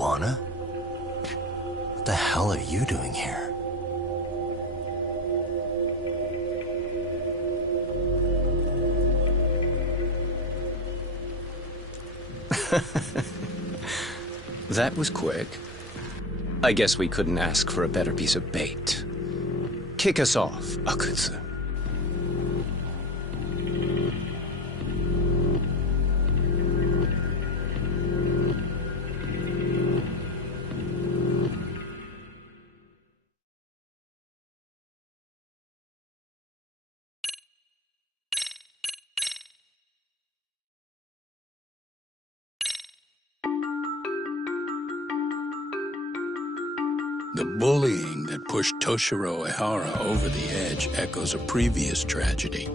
Kawana? What the hell are you doing here? That was quick. I guess we couldn't ask for a better piece of bait. Kick us off, Akutsu. The bullying that pushed Toshiro Ehara over the edge echoes a previous tragedy.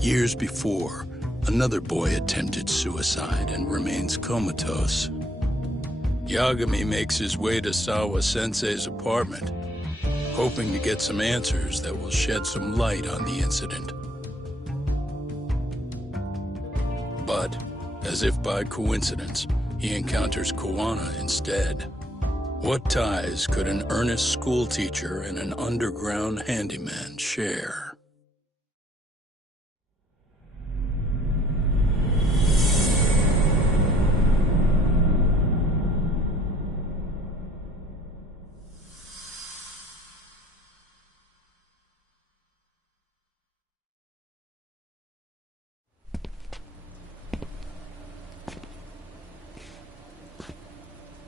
Years before, another boy attempted suicide and remains comatose. Yagami makes his way to Sawa-sensei's apartment, hoping to get some answers that will shed some light on the incident. But, as if by coincidence, he encounters Kawana instead. What ties could an earnest schoolteacher and an underground handyman share?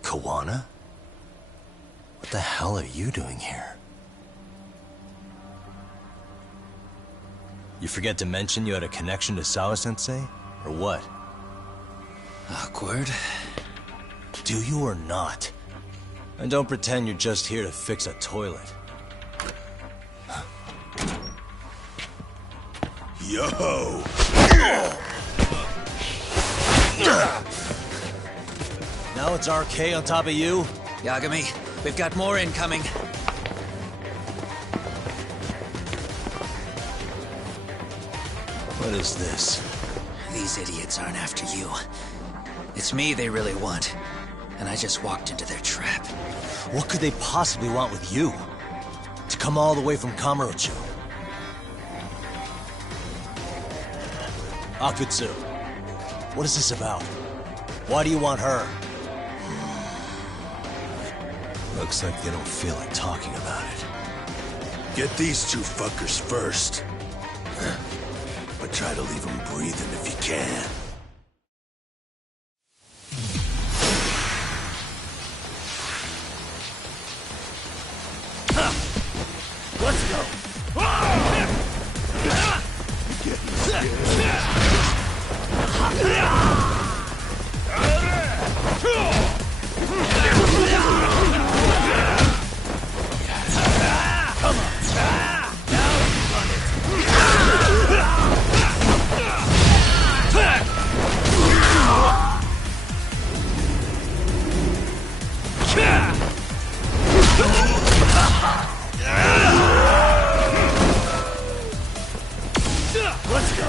Kawana? What the hell are you doing here? You forget to mention you had a connection to Sawa-sensei? Or what? Awkward. Do you or not? And don't pretend you're just here to fix a toilet. Yo! Now it's RK on top of you? Yagami, we've got more incoming. What is this? These idiots aren't after you. It's me they really want. And I just walked into their trap. What could they possibly want with you? To come all the way from Kamurocho? Akutsu, what is this about? Why do you want her? Looks like they don't feel like talking about it. Get these two fuckers first. But try to leave them breathing if you can. Let's go! Let's go!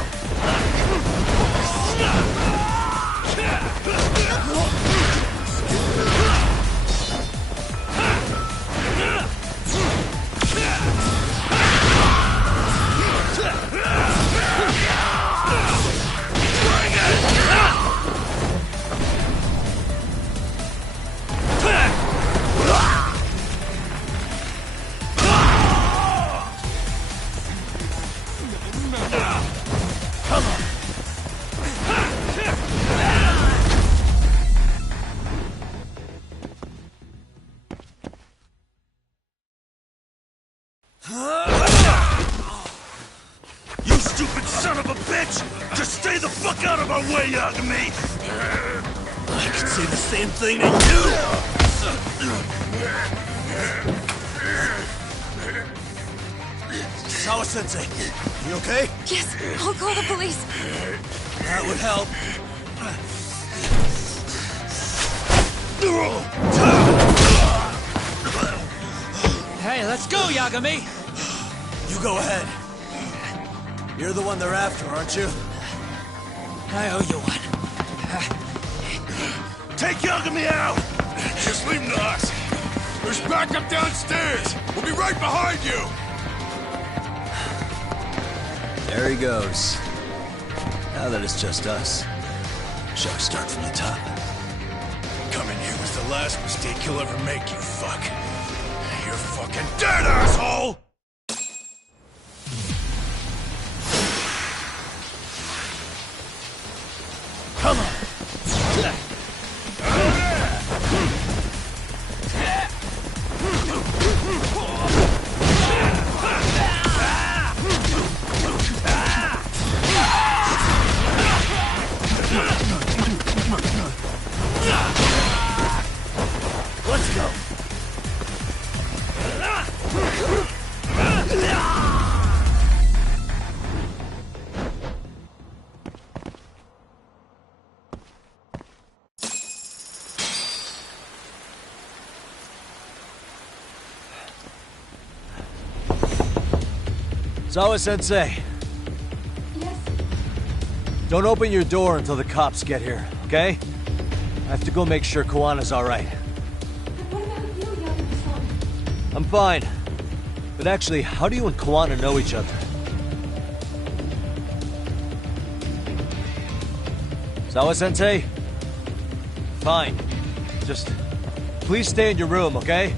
You stupid son of a bitch! Just stay the fuck out of our way, Yagami! I could say the same thing to you! Sawa-sensei, you okay? Yes, I'll call the police. That would help. Hey, let's go, Yagami! You go ahead. You're the one they're after, aren't you? I owe you one. Take Yagami out! Just leave them to us. There's backup downstairs. We'll be right behind you. There he goes. Now that it's just us, shall we start from the top? Coming here was the last mistake you'll ever make, you fuck. You're fucking dead, asshole! Come on. Let's go. Sawa-sensei, Yes? don't open your door until the cops get here, okay? I have to go make sure Koana's alright. But what about you, Yagami-san? I'm fine. But actually, how do you and Koana know each other? Sawa-sensei? Fine. Just please stay in your room, okay?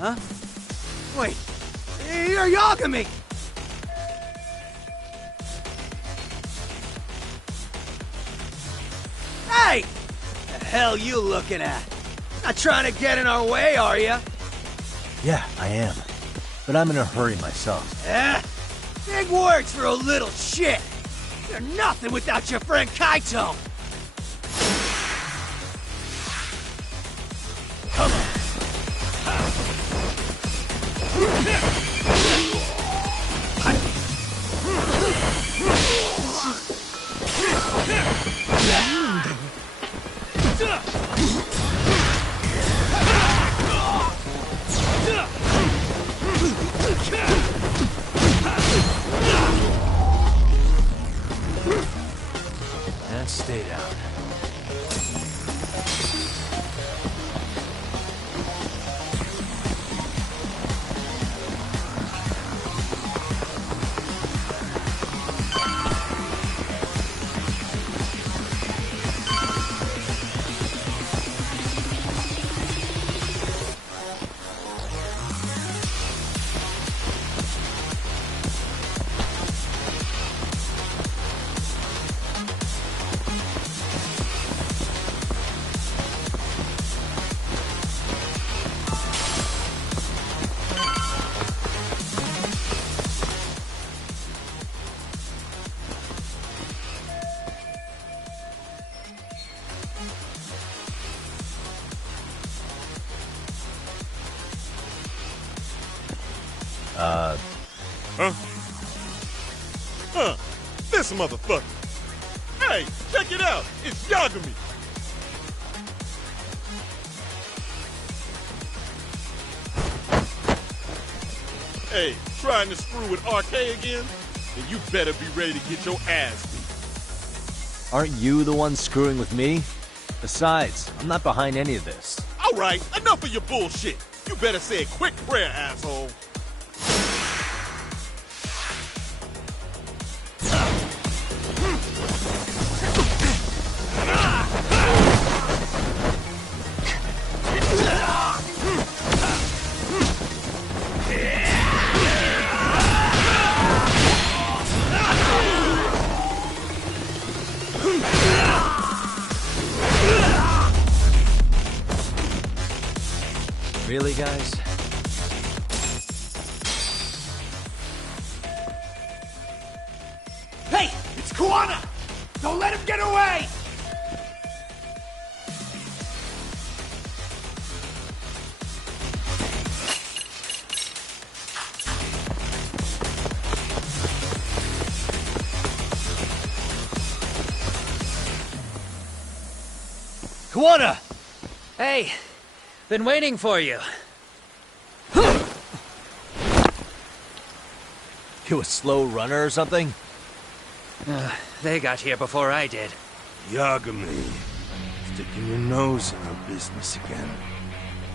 Huh? Wait, you're Yagami! Hey! The hell you looking at? Not trying to get in our way, are ya? Yeah, I am. But I'm in a hurry myself. Big words for a little shit! You're nothing without your friend Kaito! Come on! And stay down. This motherfucker. Hey, check it out. It's Yagami. Hey, trying to screw with RK again? Then you better be ready to get your ass beat. Aren't you the one screwing with me? Besides, I'm not behind any of this. All right, enough of your bullshit. You better say a quick prayer, asshole. Really, guys? Hey! It's Koana! Don't let him get away! Kawana! Hey, been waiting for you. You a slow runner or something? They got here before I did. Yagami, sticking your nose in our business again.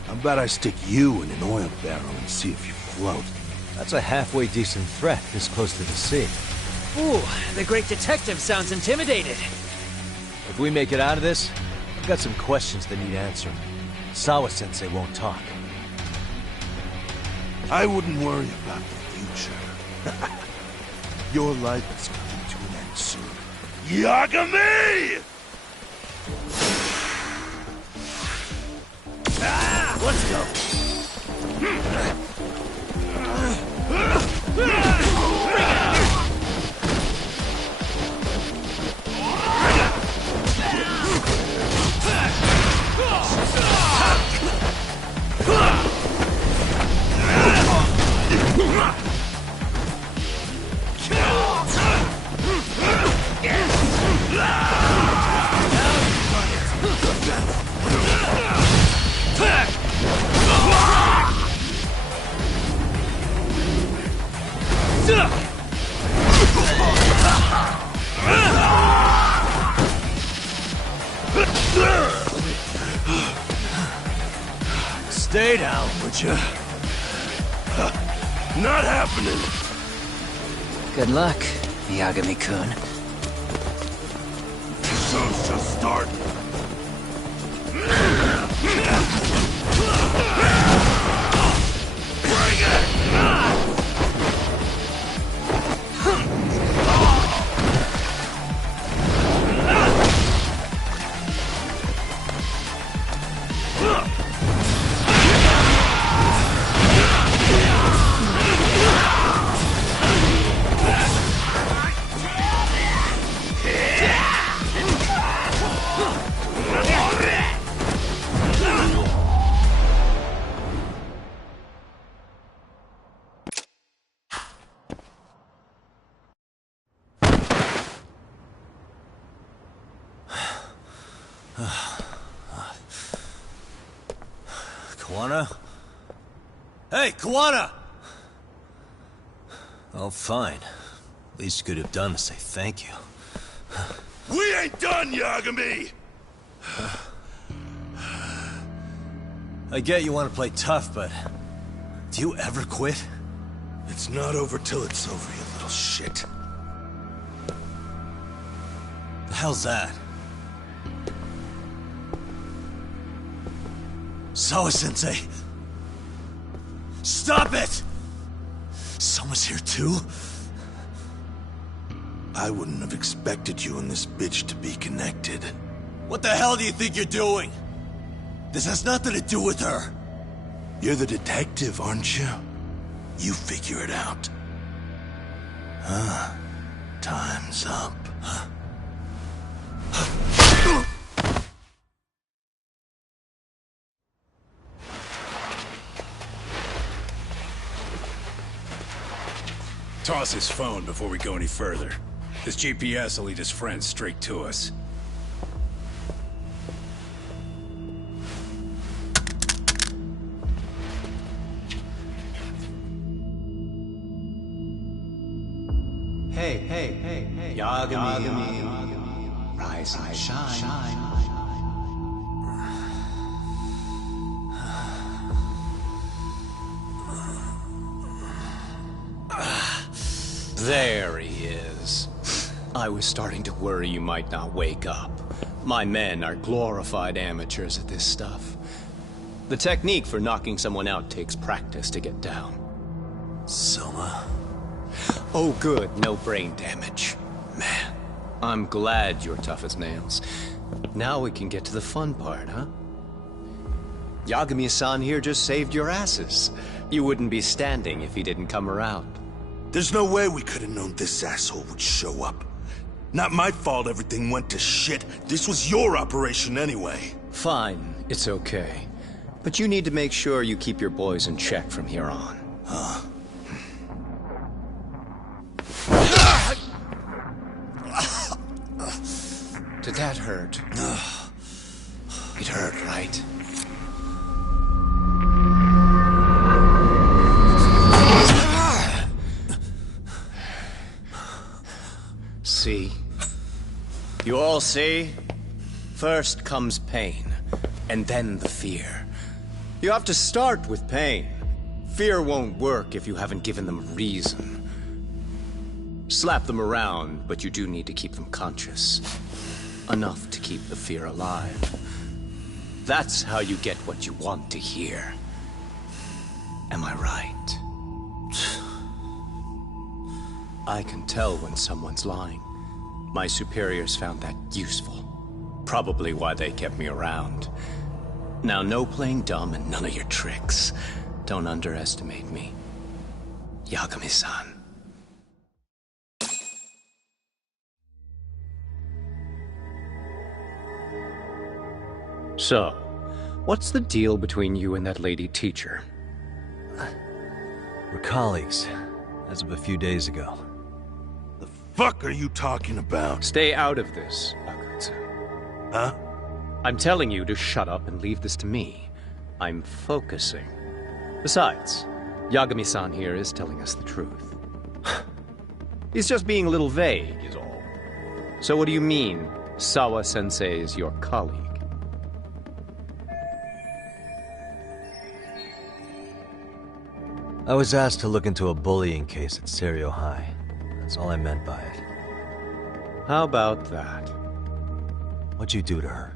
How about I stick you in an oil barrel and see if you float? That's a halfway decent threat this close to the sea. Ooh, the great detective sounds intimidated. If we make it out of this, I've got some questions that need answering. Sawa-sensei won't talk. I wouldn't worry about the future. Your life is coming to an end soon. Yagami! Let's go! Stay down, would you? Not happening! Good luck, Yagami-kun. Show's just starting. Bring it! Kawana? Hey, Kawana! Oh, fine. Least you could have done is say thank you. We ain't done, Yagami! I get you want to play tough, but... do you ever quit? It's not over till it's over, you little shit. The hell's that? Sawa-sensei! Stop it! Someone's here too? I wouldn't have expected you and this bitch to be connected. What the hell do you think you're doing? This has nothing to do with her. You're the detective, aren't you? You figure it out. Time's up. Toss his phone before we go any further. This GPS will lead his friends straight to us. Hey, Yagami. Rise and shine. There he is. I was starting to worry you might not wake up. My men are glorified amateurs at this stuff. The technique for knocking someone out takes practice to get down. Soma? Oh good, no brain damage. Man, I'm glad you're tough as nails. Now we can get to the fun part, huh? Yagami-san here just saved your asses. You wouldn't be standing if he didn't come around. There's no way we could have known this asshole would show up. Not my fault everything went to shit. This was your operation anyway. Fine, it's okay. But you need to make sure you keep your boys in check from here on. Huh? Did that hurt? It hurt, right? See? You all see? First comes pain, and then the fear. You have to start with pain. Fear won't work if you haven't given them a reason. Slap them around, but you do need to keep them conscious. Enough to keep the fear alive. That's how you get what you want to hear. Am I right? I can tell when someone's lying. My superiors found that useful. Probably why they kept me around. Now, no playing dumb and none of your tricks. Don't underestimate me. Yagami-san. So, what's the deal between you and that lady teacher? We're colleagues, as of a few days ago. The fuck are you talking about? Stay out of this, Akutsu. Huh? I'm telling you to shut up and leave this to me. I'm focusing. Besides, Yagami-san here is telling us the truth. He's just being a little vague, is all. So what do you mean, Sawa-sensei is your colleague? I was asked to look into a bullying case at Serio High. That's all I meant by it. How about that? What'd you do to her?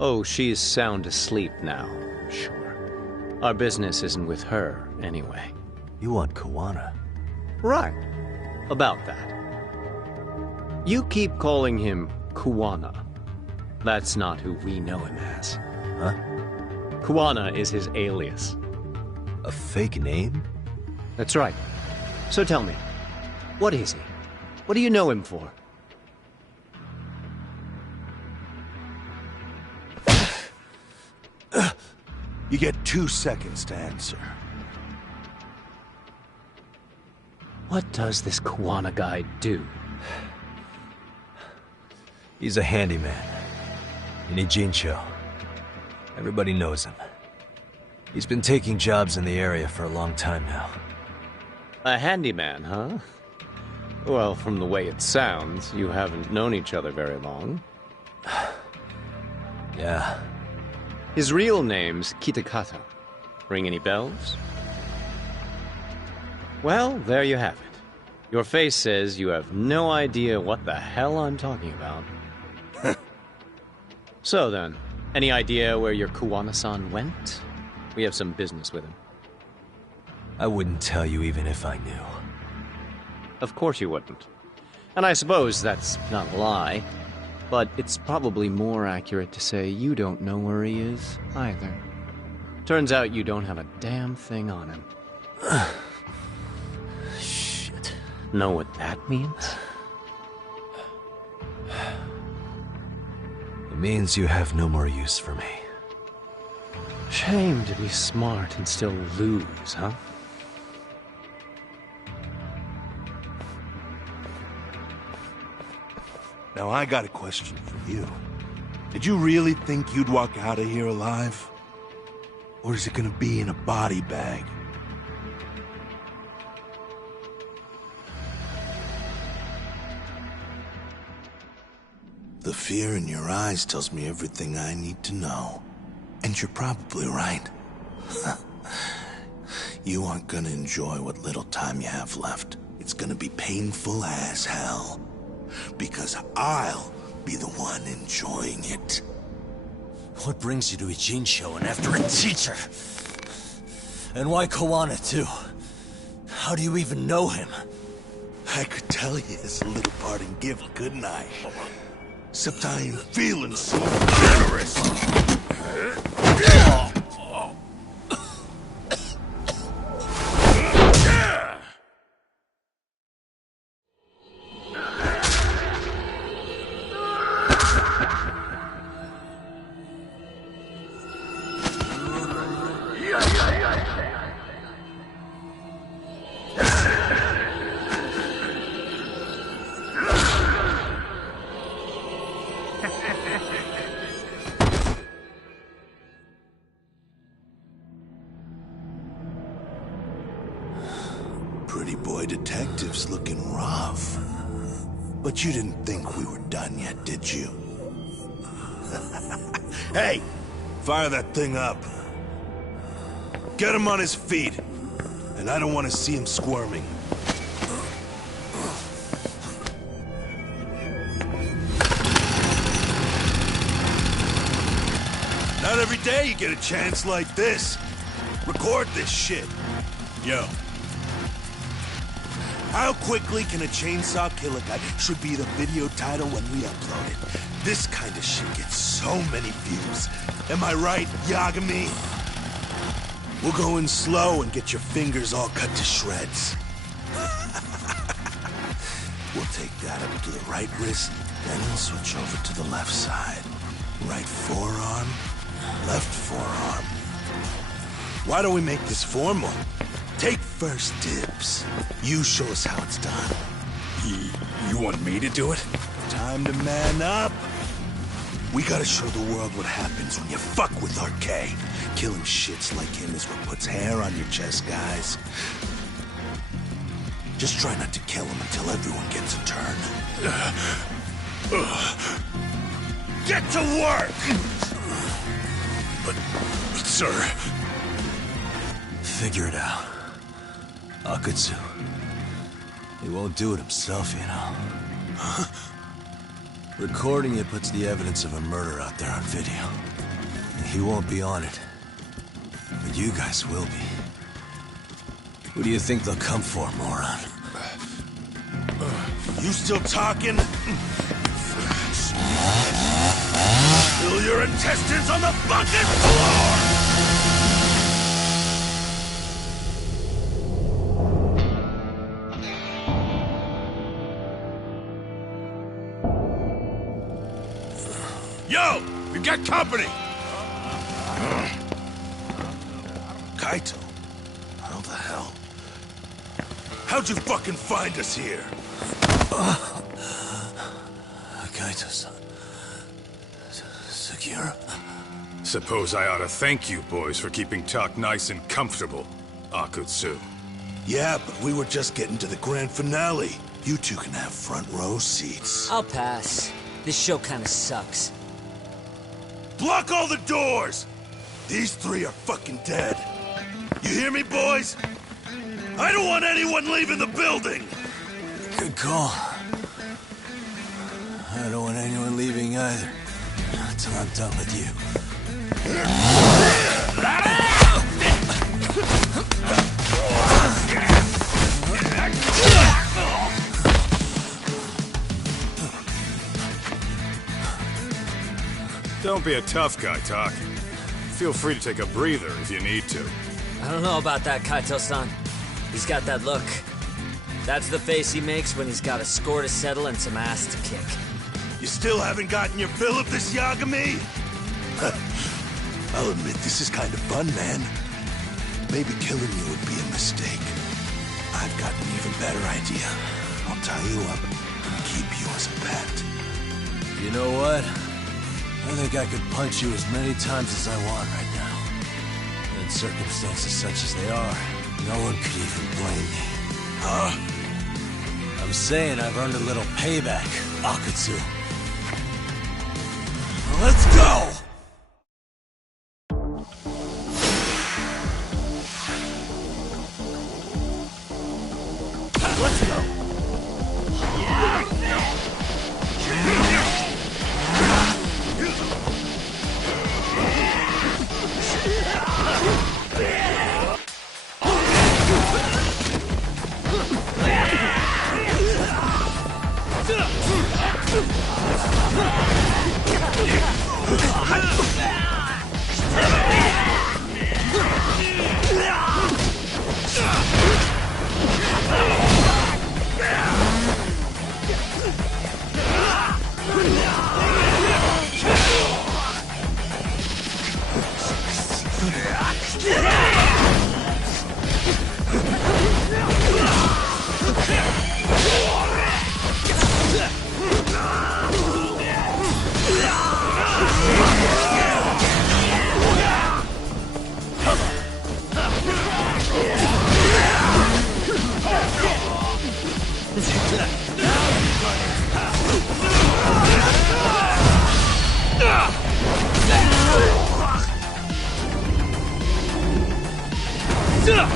Oh, she's sound asleep now, I'm sure. Our business isn't with her, anyway. You want Kawana? Right. About that. You keep calling him Kawana. That's not who we know him as. Huh? Kawana is his alias. A fake name? That's right. So tell me, what is he? What do you know him for? You get 2 seconds to answer. What does this Kawana guy do? He's a handyman. In Ijincho. Everybody knows him. He's been taking jobs in the area for a long time now. A handyman, huh? Well, from the way it sounds, you haven't known each other very long. Yeah. His real name's Kitakata. Ring any bells? Well, there you have it. Your face says you have no idea what the hell I'm talking about. So then, any idea where your Kawana-san went? We have some business with him. I wouldn't tell you even if I knew. Of course you wouldn't. And I suppose that's not a lie. But it's probably more accurate to say you don't know where he is, either. Turns out you don't have a damn thing on him. Shit. Know what that means? It means you have no more use for me. Shame to be smart and still lose, huh? Now I got a question for you. Did you really think you'd walk out of here alive? Or is it gonna be in a body bag? The fear in your eyes tells me everything I need to know. And you're probably right. You aren't gonna enjoy what little time you have left. It's gonna be painful as hell. Because I'll be the one enjoying it. What brings you to Ijincho and after a teacher? And why Kawana, too? How do you even know him? I could tell you as a little parting gift, couldn't I? Except I ain't feeling so generous. pretty boy detective's looking rough. But you didn't think we were done yet, did you? Hey! Fire that thing up. Get him on his feet. And I don't want to see him squirming. Not every day you get a chance like this. Record this shit. Yo. How quickly can a chainsaw kill a guy should be the video title when we upload it. This kind of shit gets so many views. Am I right, Yagami? We'll go in slow and get your fingers all cut to shreds. We'll take that up to the right wrist, then we'll switch over to the left side. Right forearm, left forearm. Why don't we make this formal? Take first dibs. You show us how it's done. You want me to do it? Time to man up. We gotta show the world what happens when you fuck with RK. Killing shits like him is what puts hair on your chest, guys. Just try not to kill him until everyone gets a turn. Get to work! But, sir... Figure it out. Akutsu. He won't do it himself, you know. Huh? Recording it puts the evidence of a murder out there on video. He won't be on it. But you guys will be. Who do you think they'll come for, moron? You still talking? Spill your intestines on the fucking floor! Yo! We got company! Kaito? How the hell? How'd you fucking find us here? Kaito-san. Sekira. Suppose I ought to thank you boys for keeping talk nice and comfortable, Akutsu. Yeah, but we were just getting to the grand finale. You two can have front row seats. I'll pass. This show kinda sucks. Block all the doors! These three are fucking dead. You hear me, boys? I don't want anyone leaving the building! Good call. I don't want anyone leaving either. Until I'm done with you. Don't be a tough guy, Talk. Feel free to take a breather if you need to. I don't know about that, Kaito-san. He's got that look. That's the face he makes when he's got a score to settle and some ass to kick. You still haven't gotten your fill of this, Yagami? I'll admit, this is kind of fun, man. Maybe killing you would be a mistake. I've got an even better idea. I'll tie you up and keep you as a pet. You know what? I think I could punch you as many times as I want right now. In circumstances such as they are, no one could even blame me. Huh? I'm saying I've earned a little payback, Akutsu. Let's go! Let's go! Show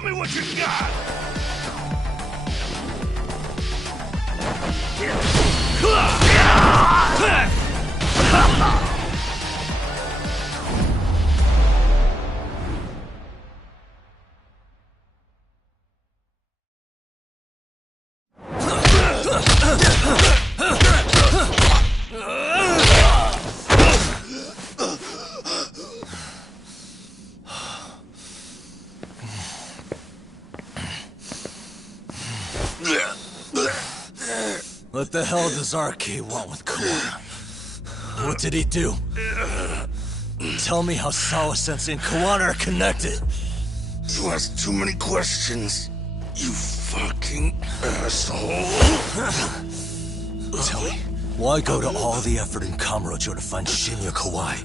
me what you got! What the hell does RK want with Kawana? What did he do? Tell me how Sawa-sensei and Kawana are connected. You ask too many questions, you fucking asshole. Tell me, why go to all the effort in Kamurocho to find Shinya Kawai?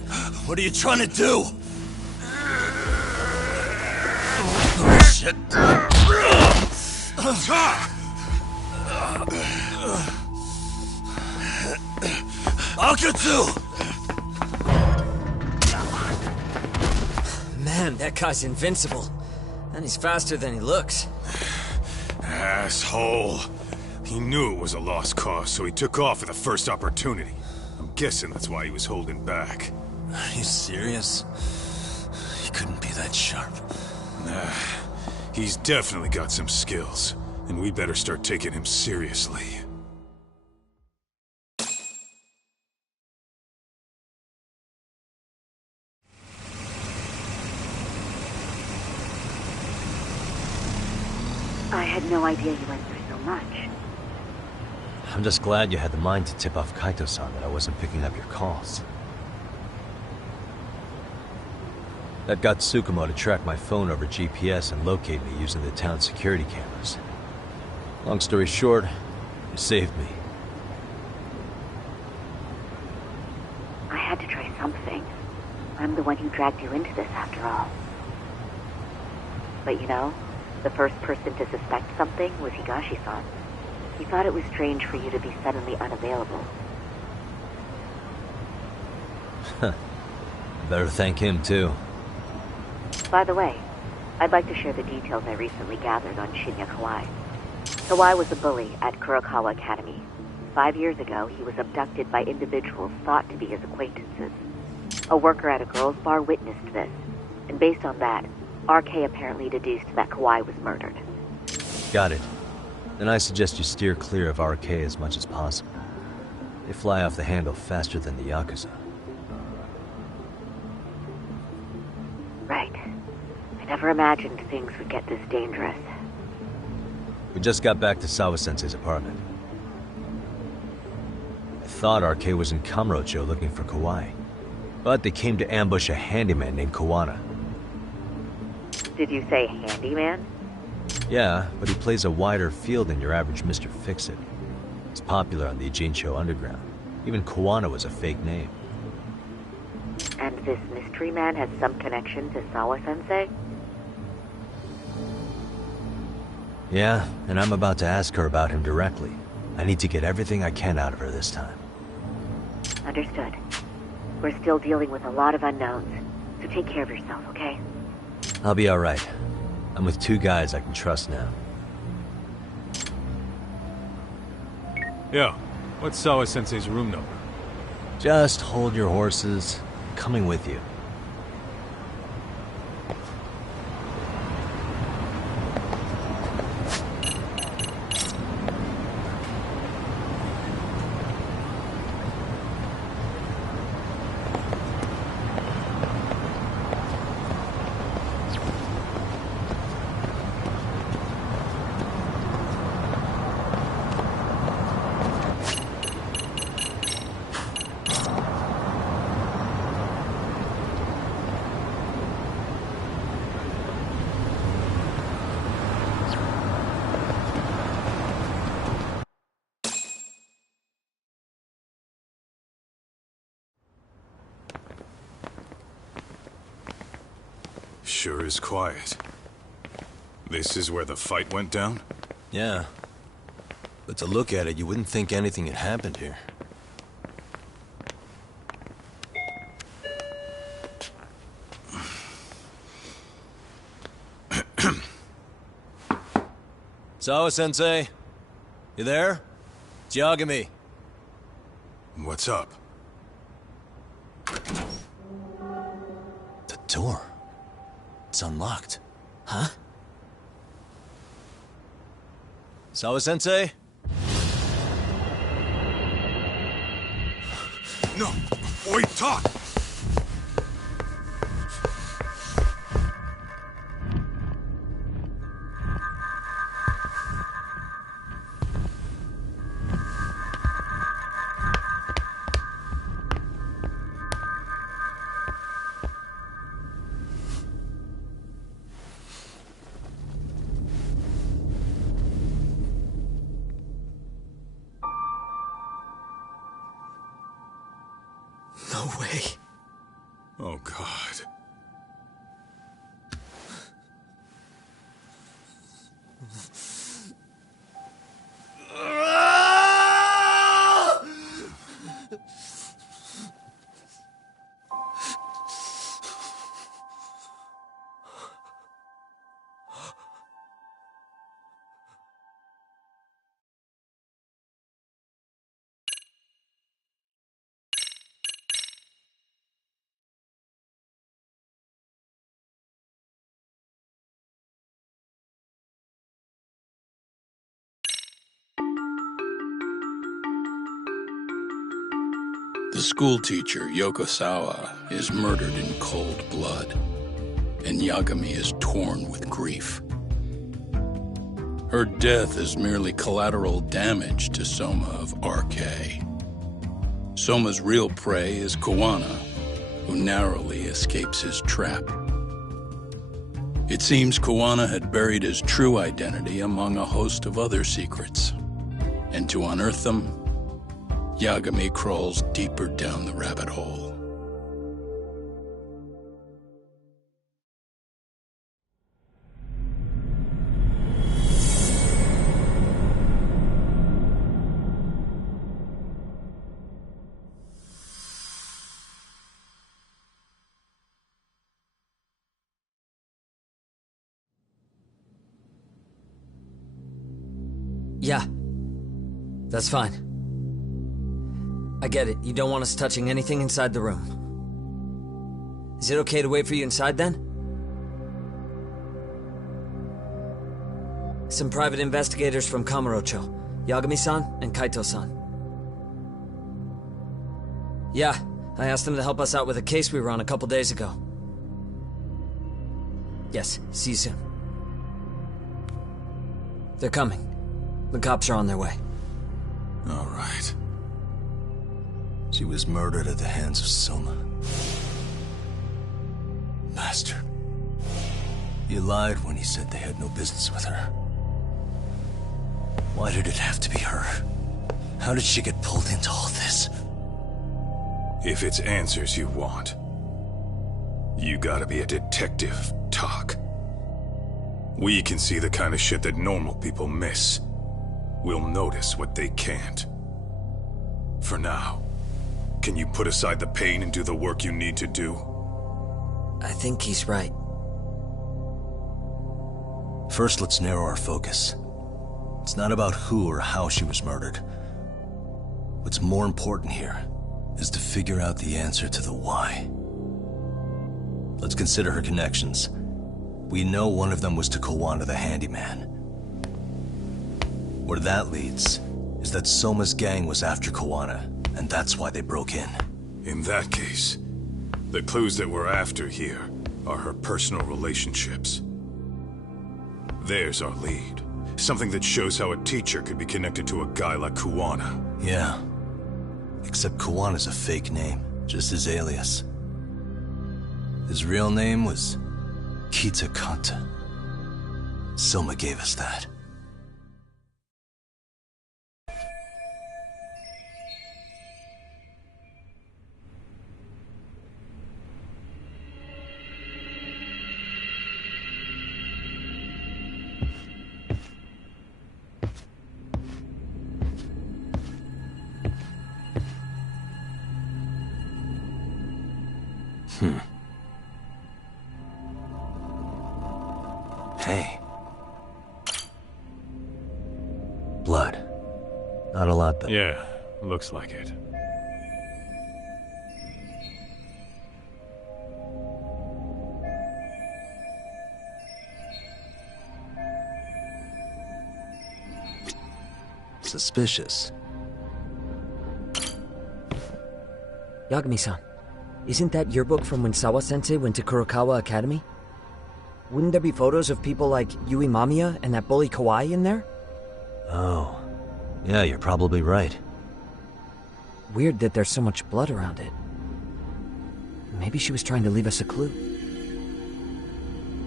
What are you trying to do? Shit. Akatsu! Man, that guy's invincible. And he's faster than he looks. Asshole. He knew it was a lost cause, so he took off at the first opportunity. I'm guessing that's why he was holding back. Are you serious? He couldn't be that sharp. Nah, he's definitely got some skills, and we better start taking him seriously. I had no idea you went through so much. I'm just glad you had the mind to tip off Kaito-san that I wasn't picking up your calls. That got Tsukumo to track my phone over GPS and locate me using the town's security cameras. Long story short, you saved me. I had to try something. I'm the one who dragged you into this after all. But you know, the first person to suspect something was Higashi-san. He thought it was strange for you to be suddenly unavailable. Better thank him, too. By the way, I'd like to share the details I recently gathered on Shinya Kawai. Kawai was a bully at Kurokawa Academy. 5 years ago, he was abducted by individuals thought to be his acquaintances. A worker at a girls' bar witnessed this, and based on that, RK apparently deduced that Kawai was murdered. Got it. Then I suggest you steer clear of RK as much as possible. They fly off the handle faster than the Yakuza. Right. I never imagined things would get this dangerous. We just got back to Sawa-sensei's apartment. I thought RK was in Kamurocho looking for Kawai, but they came to ambush a handyman named Kawana. Did you say handyman? Yeah, but he plays a wider field than your average Mr. Fix-It. He's popular on the Ijincho underground. Even Koano is a fake name. And this mystery man has some connection to Sawa-sensei? Yeah, and I'm about to ask her about him directly. I need to get everything I can out of her this time. Understood. We're still dealing with a lot of unknowns, so take care of yourself, okay? I'll be alright. I'm with 2 guys I can trust now. Yo, what's Sawa-sensei's room number? Just hold your horses. Coming with you. Sure is quiet. This is where the fight went down? Yeah. But to look at it, you wouldn't think anything had happened here. Sawa-sensei? You there? It's Yagami. What's up? The door. It's unlocked. Huh? Sawa-sensei? No! Wait, talk! No way. Oh, God. The schoolteacher, Yokosawa, is murdered in cold blood, and Yagami is torn with grief. Her death is merely collateral damage to Soma of RK. Soma's real prey is Koana, who narrowly escapes his trap. It seems Koana had buried his true identity among a host of other secrets, and to unearth them, Yagami crawls deeper down the rabbit hole. Yeah. That's fine. I get it. You don't want us touching anything inside the room. Is it okay to wait for you inside, then? Some private investigators from Kamurocho. Yagami-san and Kaito-san. Yeah, I asked them to help us out with a case we were on a couple days ago. Yes, see you soon. They're coming. The cops are on their way. All right. She was murdered at the hands of Soma. Bastard. You lied when you said they had no business with her. Why did it have to be her? How did she get pulled into all this? If it's answers you want, you gotta be a detective, Talk. We can see the kind of shit that normal people miss. We'll notice what they can't. For now, can you put aside the pain and do the work you need to do? I think he's right. First, let's narrow our focus. It's not about who or how she was murdered. What's more important here is to figure out the answer to the why. Let's consider her connections. We know one of them was to Kawana the handyman. Where that leads is that Soma's gang was after Kawana, and that's why they broke in. In that case, the clues that we're after here are her personal relationships. There's our lead. Something that shows how a teacher could be connected to a guy like Kawana. Yeah. Except Kawana's a fake name, just his alias. His real name was Kitakata. Soma gave us that. Hey. Blood. Not a lot, though. Yeah, looks like it. Suspicious. Yagami-san, isn't that yearbook from when Sawa-sensei went to Kurokawa Academy? Wouldn't there be photos of people like Yui Mamiya and that bully Kawai in there? Oh. Yeah, you're probably right. Weird that there's so much blood around it. Maybe she was trying to leave us a clue.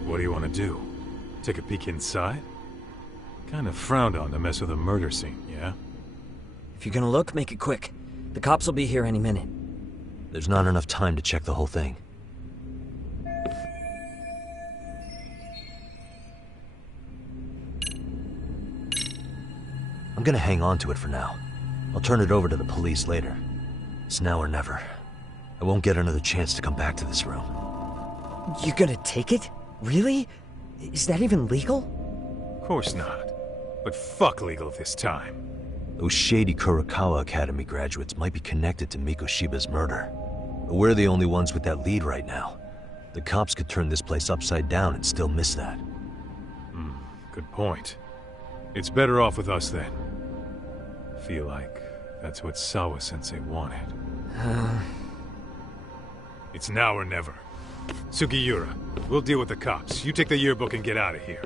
What do you want to do? Take a peek inside? Kind of frowned on to mess with a murder scene, yeah? If you're gonna look, make it quick. The cops will be here any minute. There's not enough time to check the whole thing. I'm gonna hang on to it for now. I'll turn it over to the police later. It's now or never. I won't get another chance to come back to this room. You're gonna take it? Really? Is that even legal? Of course not. But fuck legal this time. Those shady Kurokawa Academy graduates might be connected to Mikoshiba's murder. But we're the only ones with that lead right now. The cops could turn this place upside down and still miss that. Good point. It's better off with us then. Feel like that's what Sawa-sensei wanted. It's now or never. Sugiura, we'll deal with the cops. You take the yearbook and get out of here.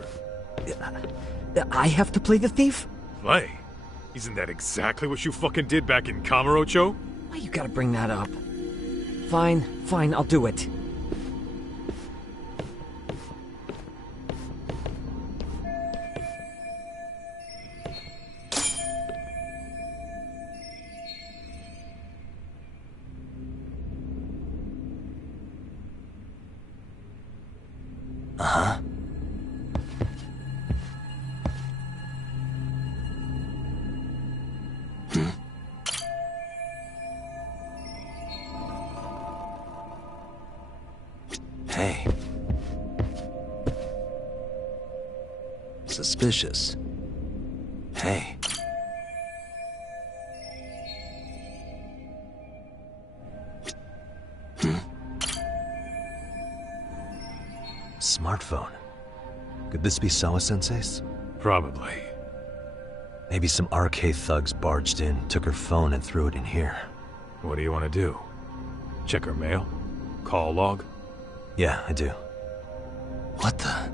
I have to play the thief? Play? Isn't that exactly what you fucking did back in Kamurocho? Why you gotta bring that up? Fine, I'll do it. Uh-huh. Hey. Suspicious. Hey. Smartphone. Could this be Sawa-sensei's? Probably. Maybe some RK thugs barged in, took her phone, and threw it in here. What do you want to do? Check her mail? Call log? Yeah, I do. What the?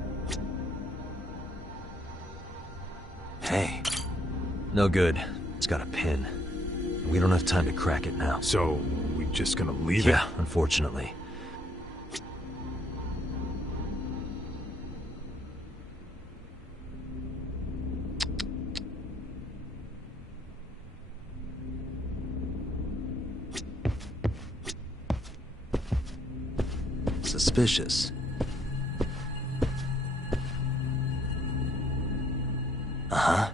Hey. No good. It's got a pin. We don't have time to crack it now. So, we just gonna leave it? Yeah, unfortunately. suspicious. Uh-huh.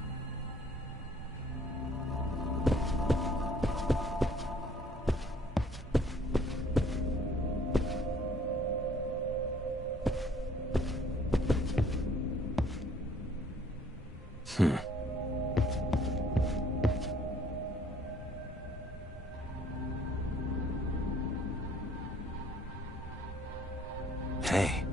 Hey.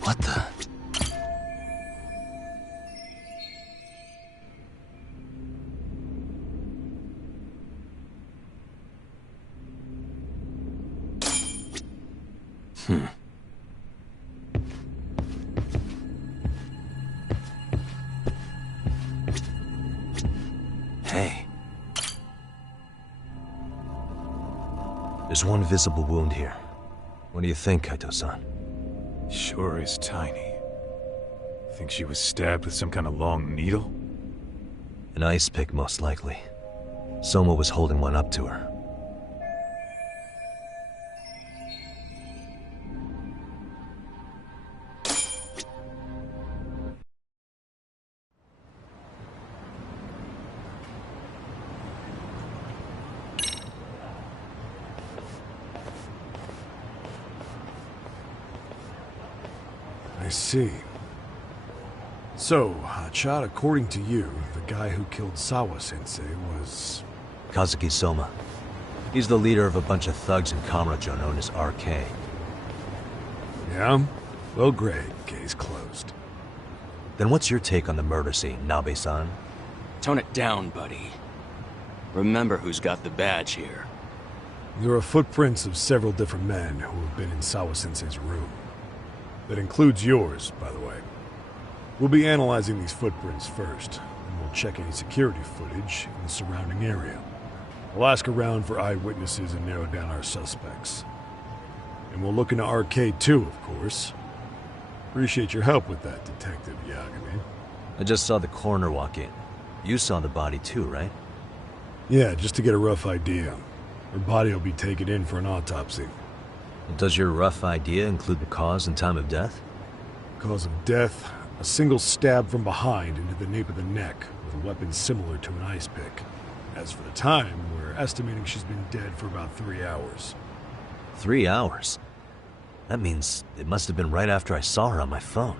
What the? Hey. There's one visible wound here. What do you think, Kaito-san? Sure is tiny. Think she was stabbed with some kind of long needle? An ice pick, most likely. Soma was holding one up to her. I see. So, Hotshot, according to you, the guy who killed Sawa-sensei was... Kazuki Soma. He's the leader of a bunch of thugs in Kamurocho known as RK. Yeah? Well, great. Case closed. Then what's your take on the murder scene, Nabe-san? Tone it down, buddy. Remember who's got the badge here. There are footprints of several different men who have been in Sawa-sensei's room. That includes yours, by the way. We'll be analyzing these footprints first, and we'll check any security footage in the surrounding area. We'll ask around for eyewitnesses and narrow down our suspects. And we'll look into RK too, of course. Appreciate your help with that, Detective Yagami. I just saw the coroner walk in. You saw the body too, right? Yeah, just to get a rough idea. Her body will be taken in for an autopsy. Does your rough idea include the cause and time of death? Cause of death, a single stab from behind into the nape of the neck with a weapon similar to an ice pick. As for the time, we're estimating she's been dead for about 3 hours. 3 hours? That means it must have been right after I saw her on my phone.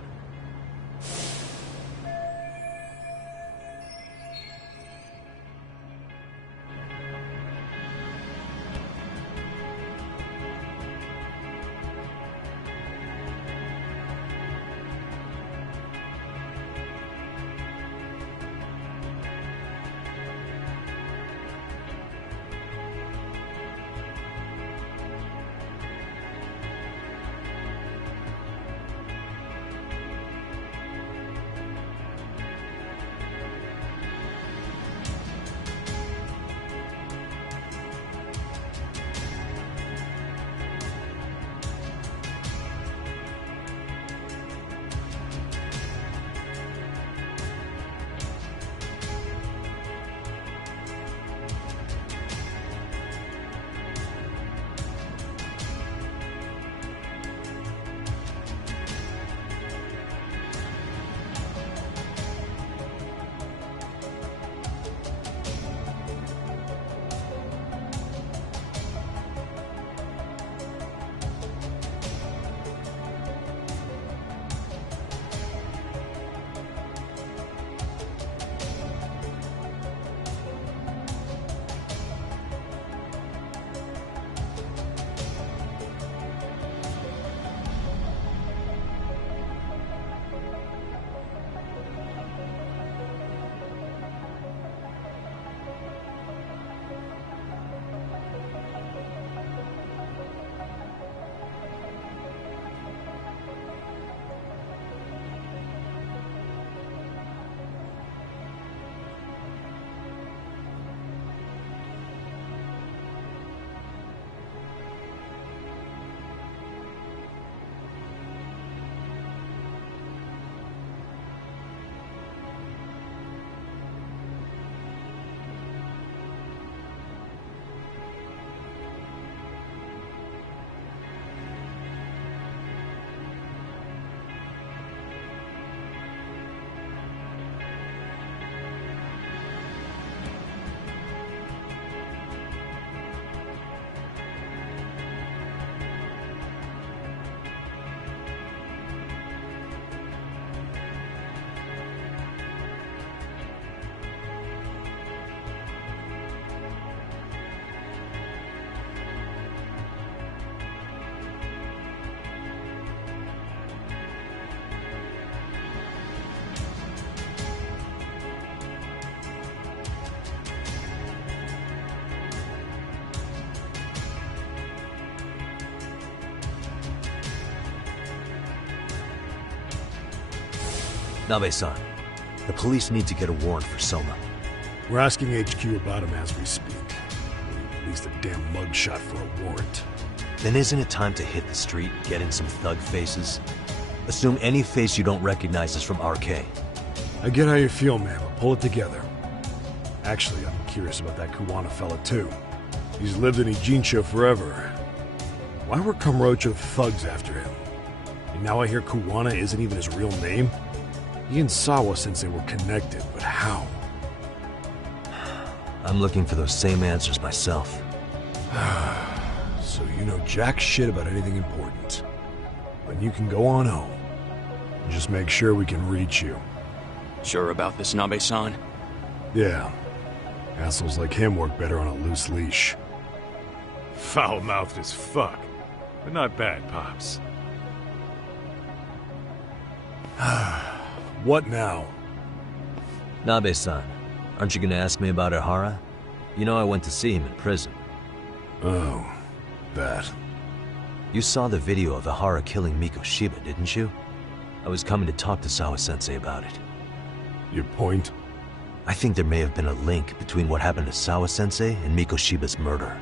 Nabe-san, the police need to get a warrant for Soma. We're asking HQ about him as we speak. At least a damn mugshot for a warrant. Then isn't it time to hit the street, get in some thug faces? Assume any face you don't recognize is from RK. I get how you feel, man, but pull it together. Actually, I'm curious about that Kuwana fella, too. He's lived in Ijincho forever. Why were Kamurocho thugs after him? And now I hear Kuwana isn't even his real name? He and Sawa-sensei were connected, but how? I'm looking for those same answers myself. So you know jack shit about anything important. Then you can go on home. And just make sure we can reach you. Sure about this, Nabe-san? Yeah. Assholes like him work better on a loose leash. Foul-mouthed as fuck. But not bad, Pops. What now? Nabe-san, aren't you gonna ask me about Ihara? You know I went to see him in prison. Oh, that. You saw the video of Ihara killing Miko Shiba, didn't you? I was coming to talk to Sawa-sensei about it. Your point? I think there may have been a link between what happened to Sawa-sensei and Miko Shiba's murder.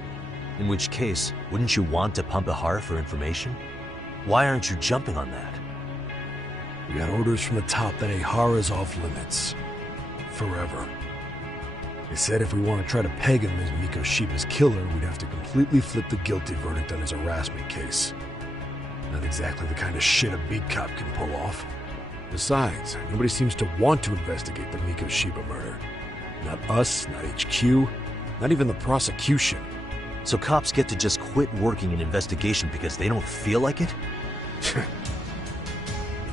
In which case, wouldn't you want to pump Ihara for information? Why aren't you jumping on that? We got orders from the top that Ihara's off limits. Forever. They said if we want to try to peg him as Miko Shiba's killer, we'd have to completely flip the guilty verdict on his harassment case. Not exactly the kind of shit a beat cop can pull off. Besides, nobody seems to want to investigate the Miko Shiba murder. Not us, not HQ, not even the prosecution. So cops get to just quit working an investigation because they don't feel like it? If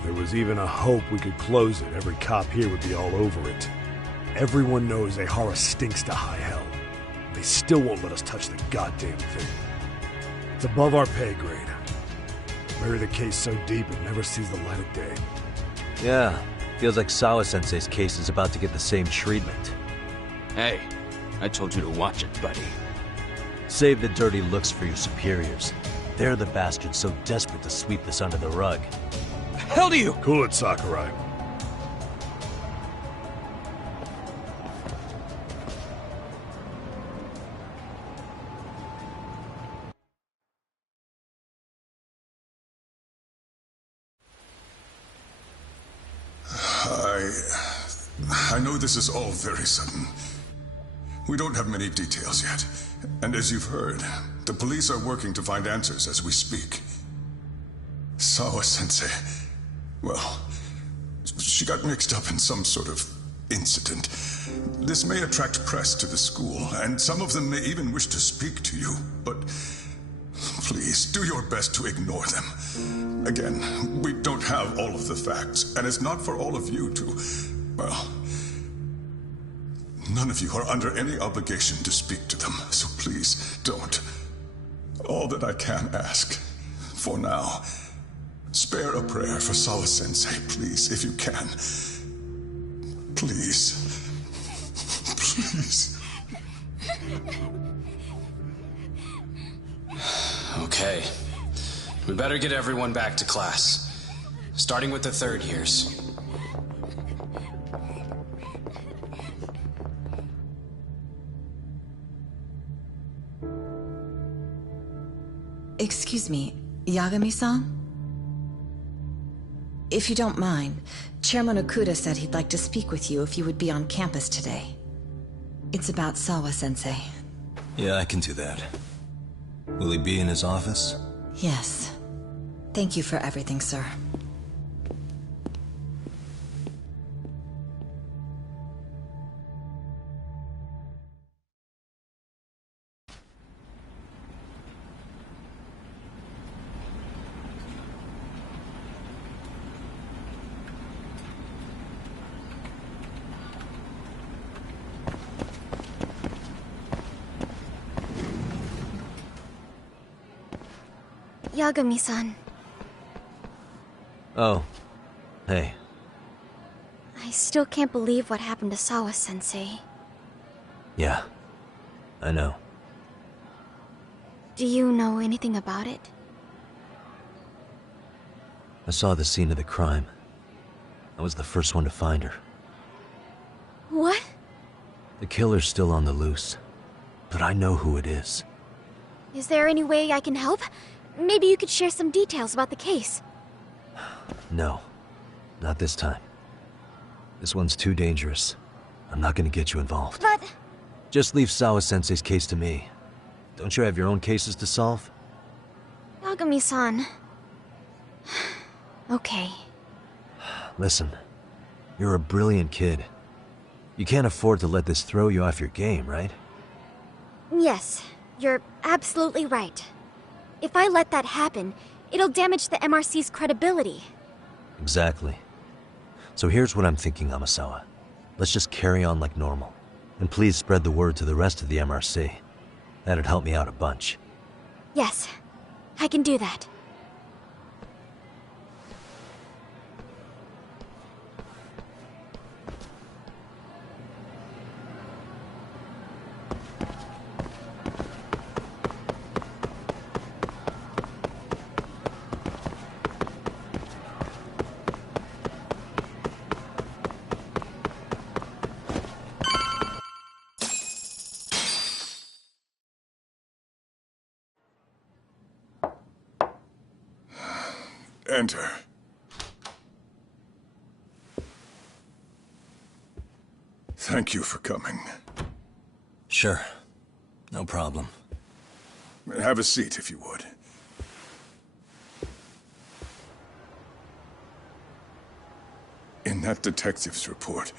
there was even a hope we could close it, every cop here would be all over it. Everyone knows Ihara stinks to high hell. They still won't let us touch the goddamn thing. It's above our pay grade. Bury the case so deep it never sees the light of day. Yeah, feels like Sawa-sensei's case is about to get the same treatment. Hey, I told you to watch it, buddy. Save the dirty looks for your superiors. They're the bastards so desperate to sweep this under the rug. Hell do you? Cool it, Sakurai. I know this is all very sudden. We don't have many details yet. And as you've heard, the police are working to find answers as we speak. Sawa-sensei, well, she got mixed up in some sort of incident. This may attract press to the school, and some of them may even wish to speak to you, but please, do your best to ignore them. Again, we don't have all of the facts, and it's not for all of you to, well, none of you are under any obligation to speak to them, so please don't. All that I can ask, for now, spare a prayer for Sawa-sensei, please, if you can. Please. Please. Okay. We better get everyone back to class. Starting with the third years. Excuse me, Yagami-san? If you don't mind, Chairman Okuda said he'd like to speak with you if you would be on campus today. It's about Sawa-sensei. Yeah, I can do that. Will he be in his office? Yes. Thank you for everything, sir. Yagami-san. Oh. Hey. I still can't believe what happened to Sawa-sensei. Yeah. I know. Do you know anything about it? I saw the scene of the crime. I was the first one to find her. What? The killer's still on the loose, but I know who it is. Is there any way I can help? Maybe you could share some details about the case. No, not this time. This one's too dangerous. I'm not gonna get you involved. But... Just leave Sawa-sensei's case to me. Don't you have your own cases to solve? Yagami-san... Okay. Listen, you're a brilliant kid. You can't afford to let this throw you off your game, right? Yes, you're absolutely right. If I let that happen, it'll damage the MRC's credibility. Exactly. So here's what I'm thinking, Amasawa. Let's just carry on like normal. And please spread the word to the rest of the MRC. That'd help me out a bunch. Yes, I can do that. Enter. Thank you for coming. Sure. No problem. Have a seat, if you would. In that detective's report,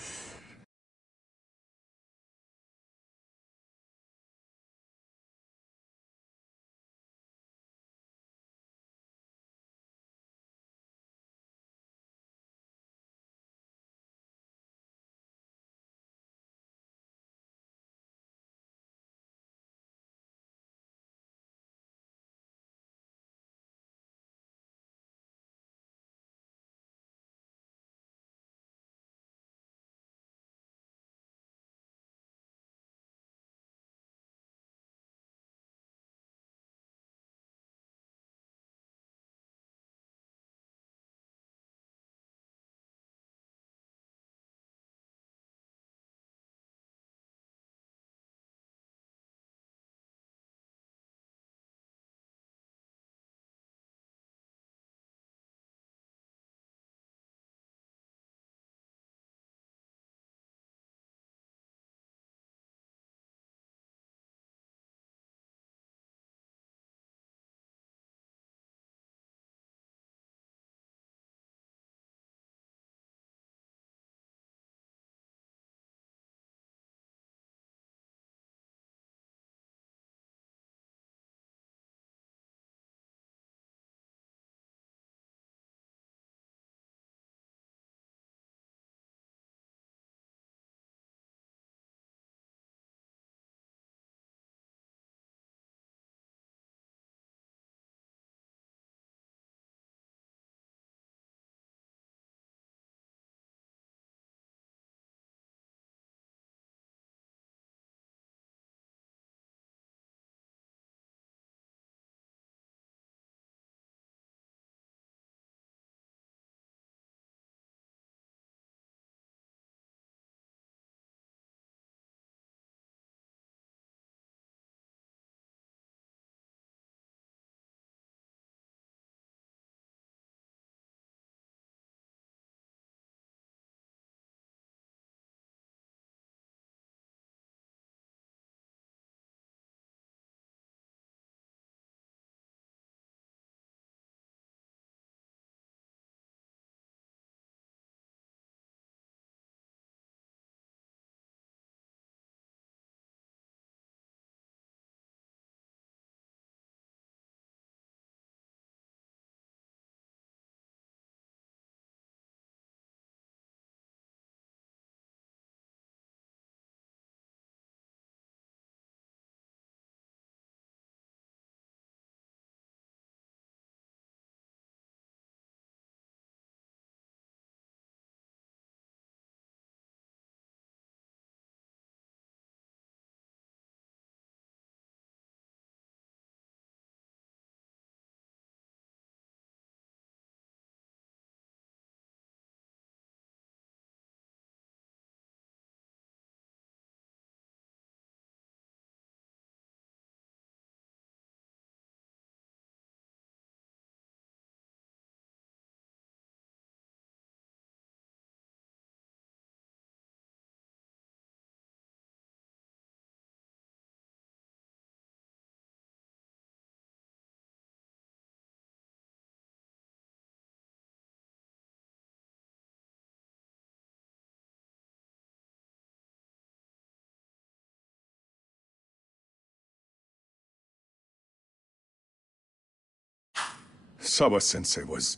Sawa-sensei was...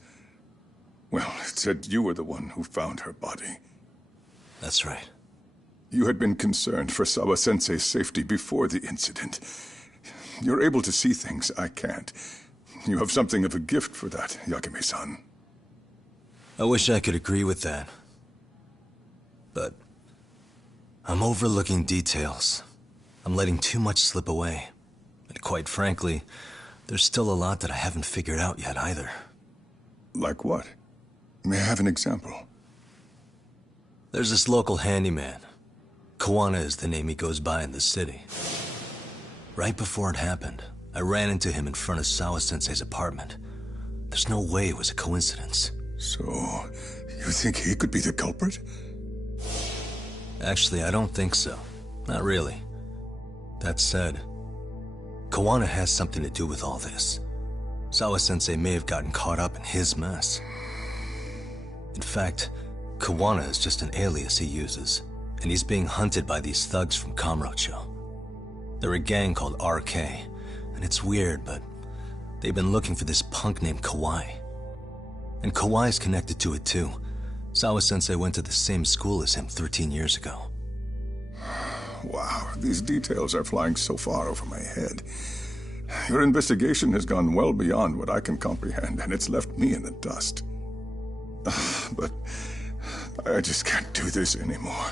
Well, it said you were the one who found her body. That's right. You had been concerned for Sawa-sensei's safety before the incident. You're able to see things I can't. You have something of a gift for that, Yagami-san. I wish I could agree with that. But I'm overlooking details. I'm letting too much slip away. And quite frankly, there's still a lot that I haven't figured out yet either. Like what? May I have an example? There's this local handyman. Kawana is the name he goes by in the city. Right before it happened, I ran into him in front of Sawa-sensei's apartment. There's no way it was a coincidence. So, you think he could be the culprit? Actually, I don't think so. Not really. That said, Kawana has something to do with all this. Sawa-sensei may have gotten caught up in his mess. In fact, Kawana is just an alias he uses, and he's being hunted by these thugs from Kamurocho. They're a gang called RK, and it's weird, but they've been looking for this punk named Kawai. And Kawai's connected to it too. Sawa-sensei went to the same school as him 13 years ago. Wow, these details are flying so far over my head. Your investigation has gone well beyond what I can comprehend, and it's left me in the dust. But I just can't do this anymore.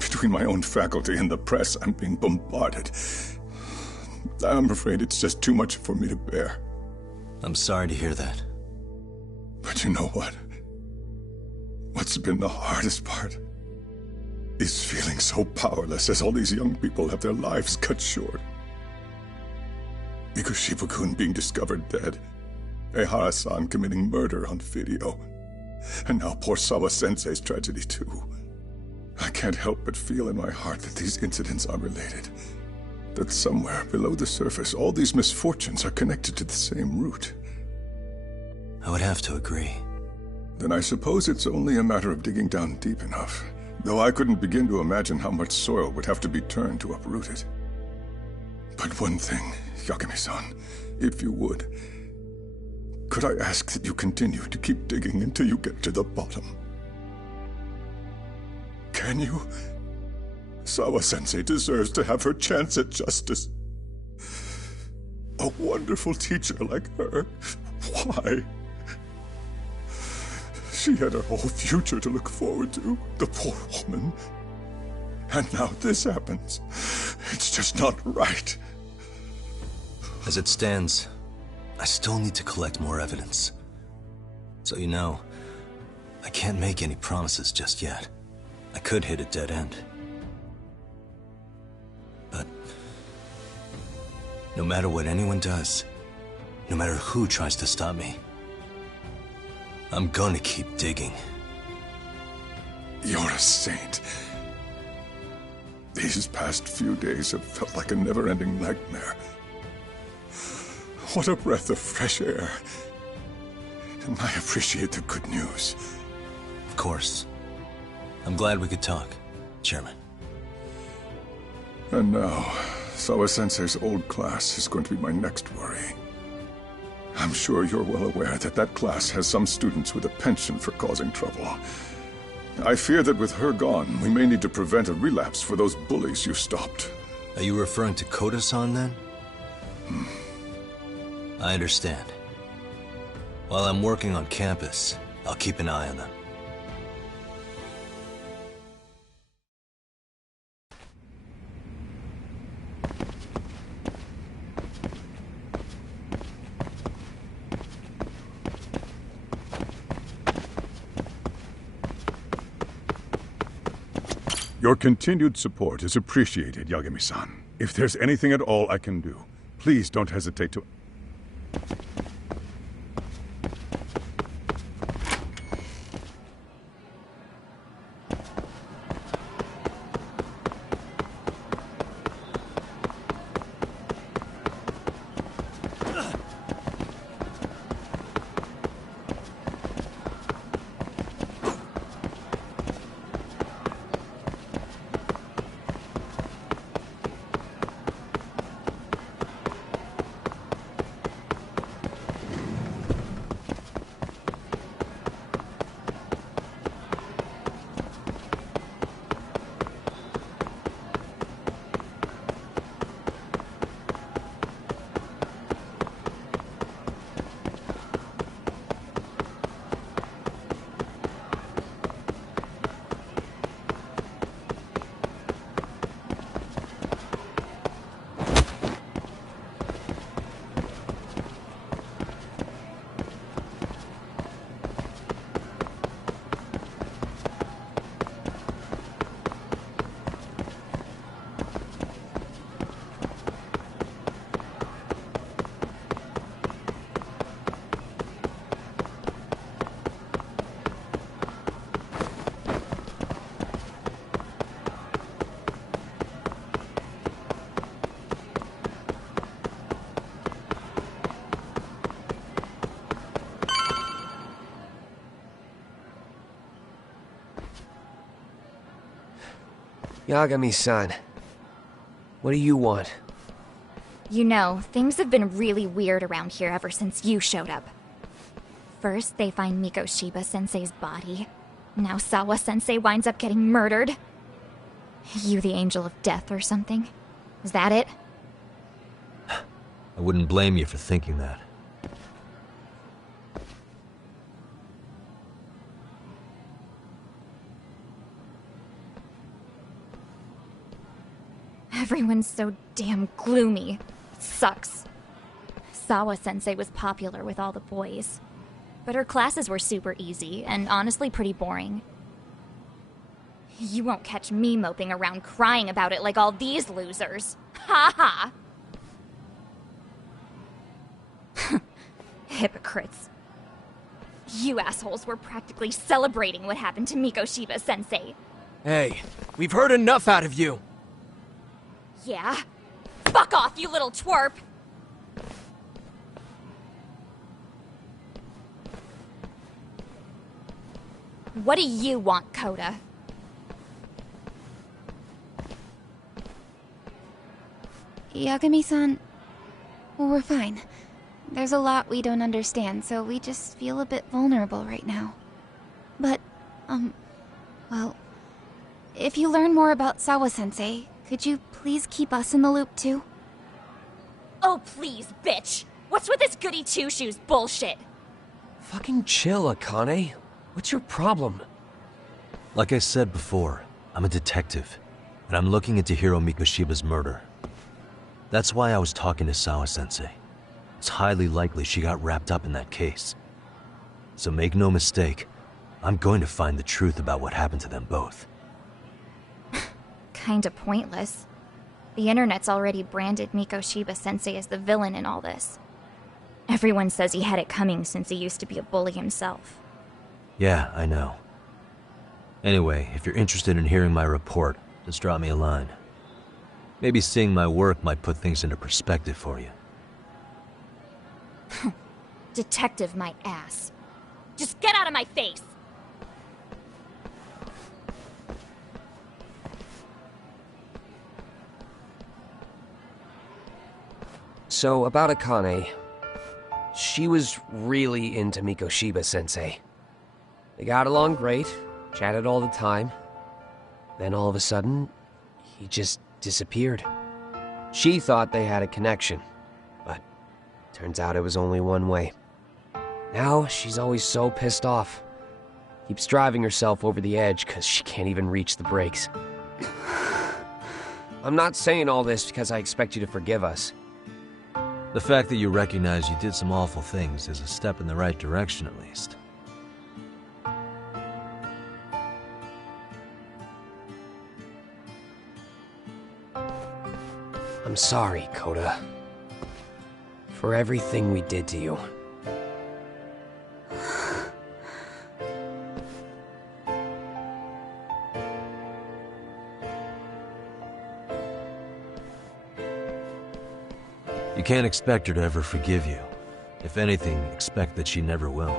Between my own faculty and the press, I'm being bombarded. I'm afraid it's just too much for me to bear. I'm sorry to hear that. But you know what? What's been the hardest part is feeling so powerless as all these young people have their lives cut short. Mikushiba-kun being discovered dead, Ehara-san committing murder on video, and now poor Sawa-sensei's tragedy too. I can't help but feel in my heart that these incidents are related. That somewhere below the surface, all these misfortunes are connected to the same root. I would have to agree. Then I suppose it's only a matter of digging down deep enough, though I couldn't begin to imagine how much soil would have to be turned to uproot it. But one thing, Yagami-san, if you would, could I ask that you continue to keep digging until you get to the bottom? Can you? Sawa-sensei deserves to have her chance at justice. A wonderful teacher like her. Why? She had her whole future to look forward to, the poor woman. And now this happens. It's just not right. As it stands, I still need to collect more evidence. So you know, I can't make any promises just yet. I could hit a dead end. But no matter what anyone does, no matter who tries to stop me, I'm gonna keep digging. You're a saint. These past few days have felt like a never-ending nightmare. What a breath of fresh air. And I appreciate the good news. Of course. I'm glad we could talk, Chairman. And now, Sawa-sensei's old class is going to be my next worry. I'm sure you're well aware that that class has some students with a penchant for causing trouble. I fear that with her gone, we may need to prevent a relapse for those bullies you stopped. Are you referring to Koda-san then? I understand. While I'm working on campus, I'll keep an eye on them. Your continued support is appreciated, Yagami-san. If there's anything at all I can do, please don't hesitate to... Yagami-san, what do you want? You know, things have been really weird around here ever since you showed up. First, they find Mikoshiba-sensei's body. Now Sawa-sensei winds up getting murdered. You the angel of death or something? Is that it? I wouldn't blame you for thinking that. Everyone's so damn gloomy. It sucks. Sawa-sensei was popular with all the boys. But her classes were super easy, and honestly pretty boring. You won't catch me moping around crying about it like all these losers. Ha ha! Hypocrites. You assholes were practically celebrating what happened to Mikoshiba-sensei. Hey, we've heard enough out of you. Yeah? Fuck off, you little twerp! What do you want, Coda? Yagami-san, we're fine. There's a lot we don't understand, so we just feel a bit vulnerable right now. But, well, if you learn more about Sawa-sensei, could you please keep us in the loop too? Oh, please, bitch! What's with this goody two-shoes bullshit? Fucking chill, Akane. What's your problem? Like I said before, I'm a detective, and I'm looking into Hiro Mikoshiba's murder. That's why I was talking to Sawa-sensei. It's highly likely she got wrapped up in that case. So make no mistake, I'm going to find the truth about what happened to them both. Kinda pointless. The internet's already branded Mikoshiba-sensei as the villain in all this. Everyone says he had it coming since he used to be a bully himself. Yeah, I know. Anyway, if you're interested in hearing my report, just drop me a line. Maybe seeing my work might put things into perspective for you. Detective my ass. Just get out of my face! So, about Akane. She was really into Mikoshiba-sensei. They got along great, chatted all the time. Then all of a sudden, he just disappeared. She thought they had a connection, but turns out it was only one way. Now she's always so pissed off. Keeps driving herself over the edge because she can't even reach the brakes. I'm not saying all this because I expect you to forgive us. The fact that you recognize you did some awful things is a step in the right direction, at least. I'm sorry, Coda. For everything we did to you. You can't expect her to ever forgive you. If anything, expect that she never will.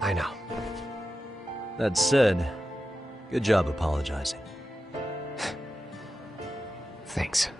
I know. That said, good job apologizing. Thanks.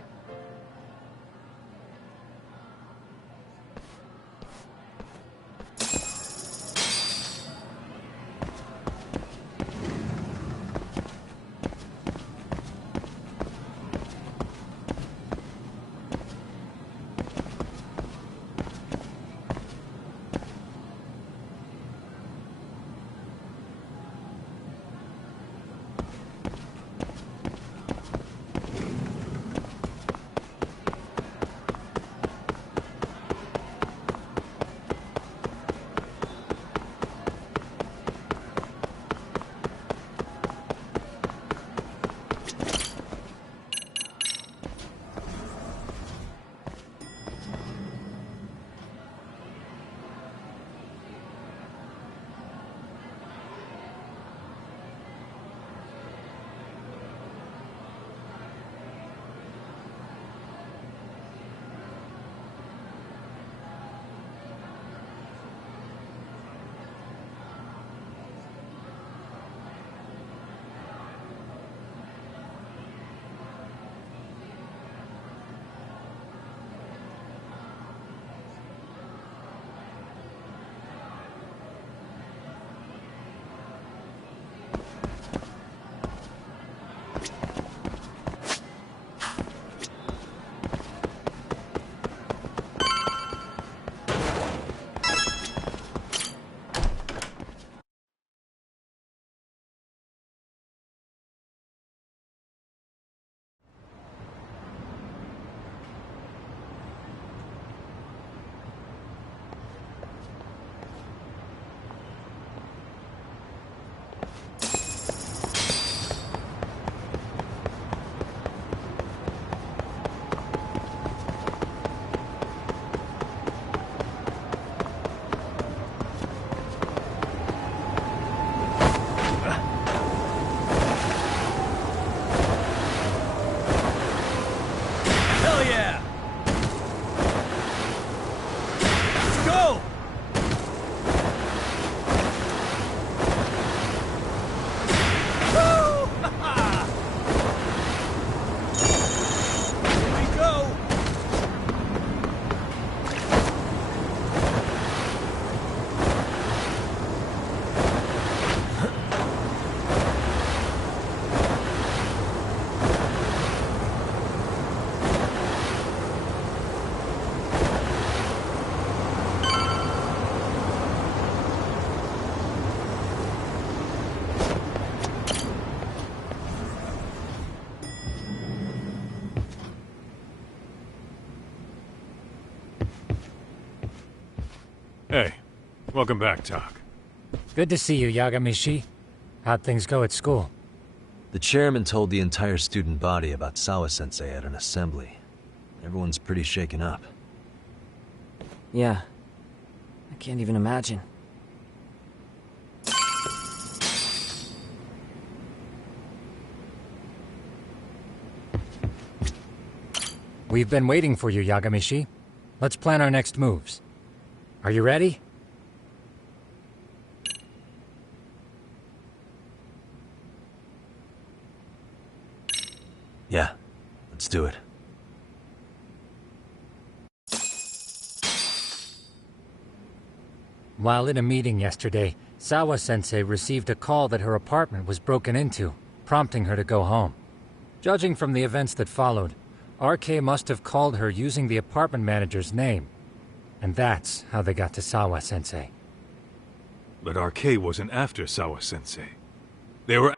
Hell yeah! Let's go! Woo! Here we go! Hey, welcome back, Tak. Good to see you, Yagamishi. How'd things go at school? The chairman told the entire student body about Sawa-sensei at an assembly. Everyone's pretty shaken up. Yeah. I can't even imagine. We've been waiting for you, Yagamishi. Let's plan our next moves. Are you ready? Yeah, let's do it. While in a meeting yesterday, Sawa-sensei received a call that her apartment was broken into, prompting her to go home. Judging from the events that followed, RK must have called her using the apartment manager's name. And that's how they got to Sawa-sensei. But RK wasn't after Sawa-sensei. They were...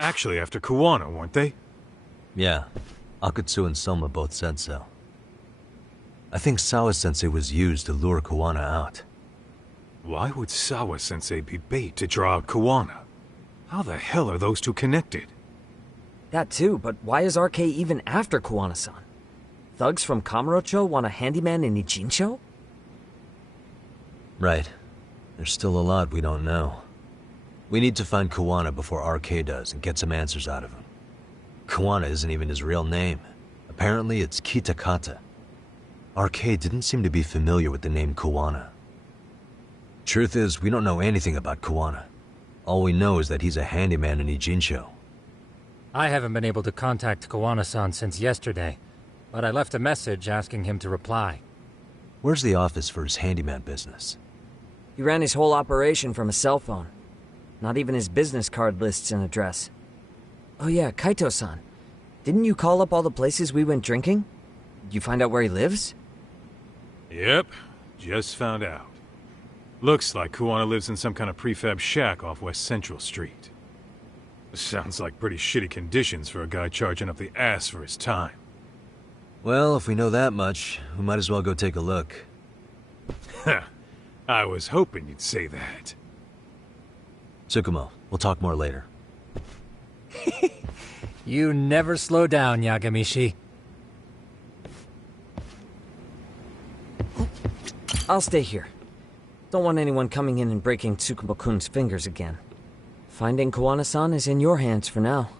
actually after Kuwana, weren't they? Yeah, Akutsu and Soma both said so. I think Sawa-sensei was used to lure Kuwana out. Why would Sawa-sensei be bait to draw out Kuwana? How the hell are those two connected? That too, but why is RK even after Kuwana-san? Thugs from Kamurocho want a handyman in Ijincho? Right. There's still a lot we don't know. We need to find Kuwana before RK does and get some answers out of him. Kuwana isn't even his real name. Apparently it's Kitakata. RK didn't seem to be familiar with the name Kuwana. Truth is, we don't know anything about Kuwana. All we know is that he's a handyman in Ijincho. I haven't been able to contact Kuwana-san since yesterday, but I left a message asking him to reply. Where's the office for his handyman business? He ran his whole operation from a cell phone. Not even his business card lists an address. Oh yeah, Kaito-san. Didn't you call up all the places we went drinking? Did you find out where he lives? Yep, just found out. Looks like Kuwana lives in some kind of prefab shack off West Central Street. Sounds like pretty shitty conditions for a guy charging up the ass for his time. Well, if we know that much, we might as well go take a look. I was hoping you'd say that. Tsukumo, we'll talk more later. You never slow down, Yagamishi. I'll stay here. Don't want anyone coming in and breaking Tsukumo-kun's fingers again. Finding Kuwana-san is in your hands for now.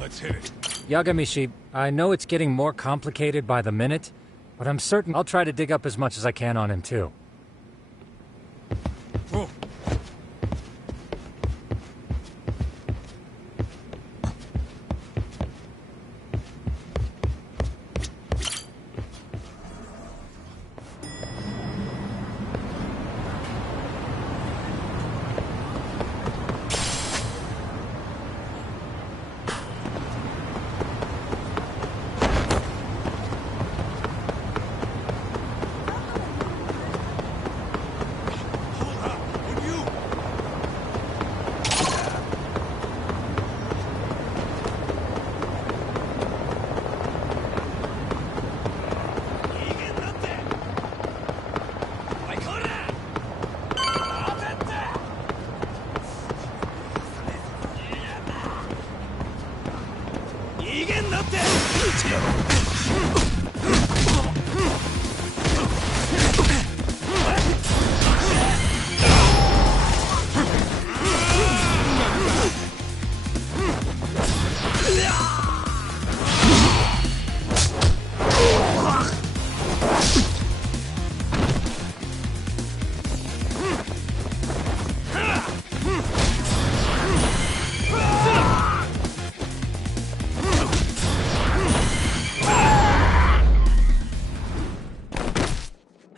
Let's hit it. Yagamishi, I know it's getting more complicated by the minute, but I'm certain I'll try to dig up as much as I can on him too. Whoa.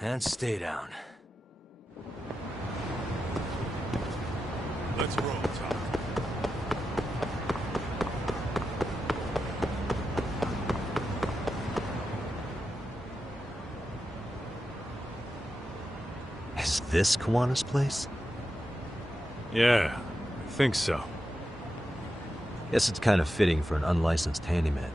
And stay down. Let's roll, Tom. Is this Kawana's place? Yeah, I think so. Guess it's kind of fitting for an unlicensed handyman.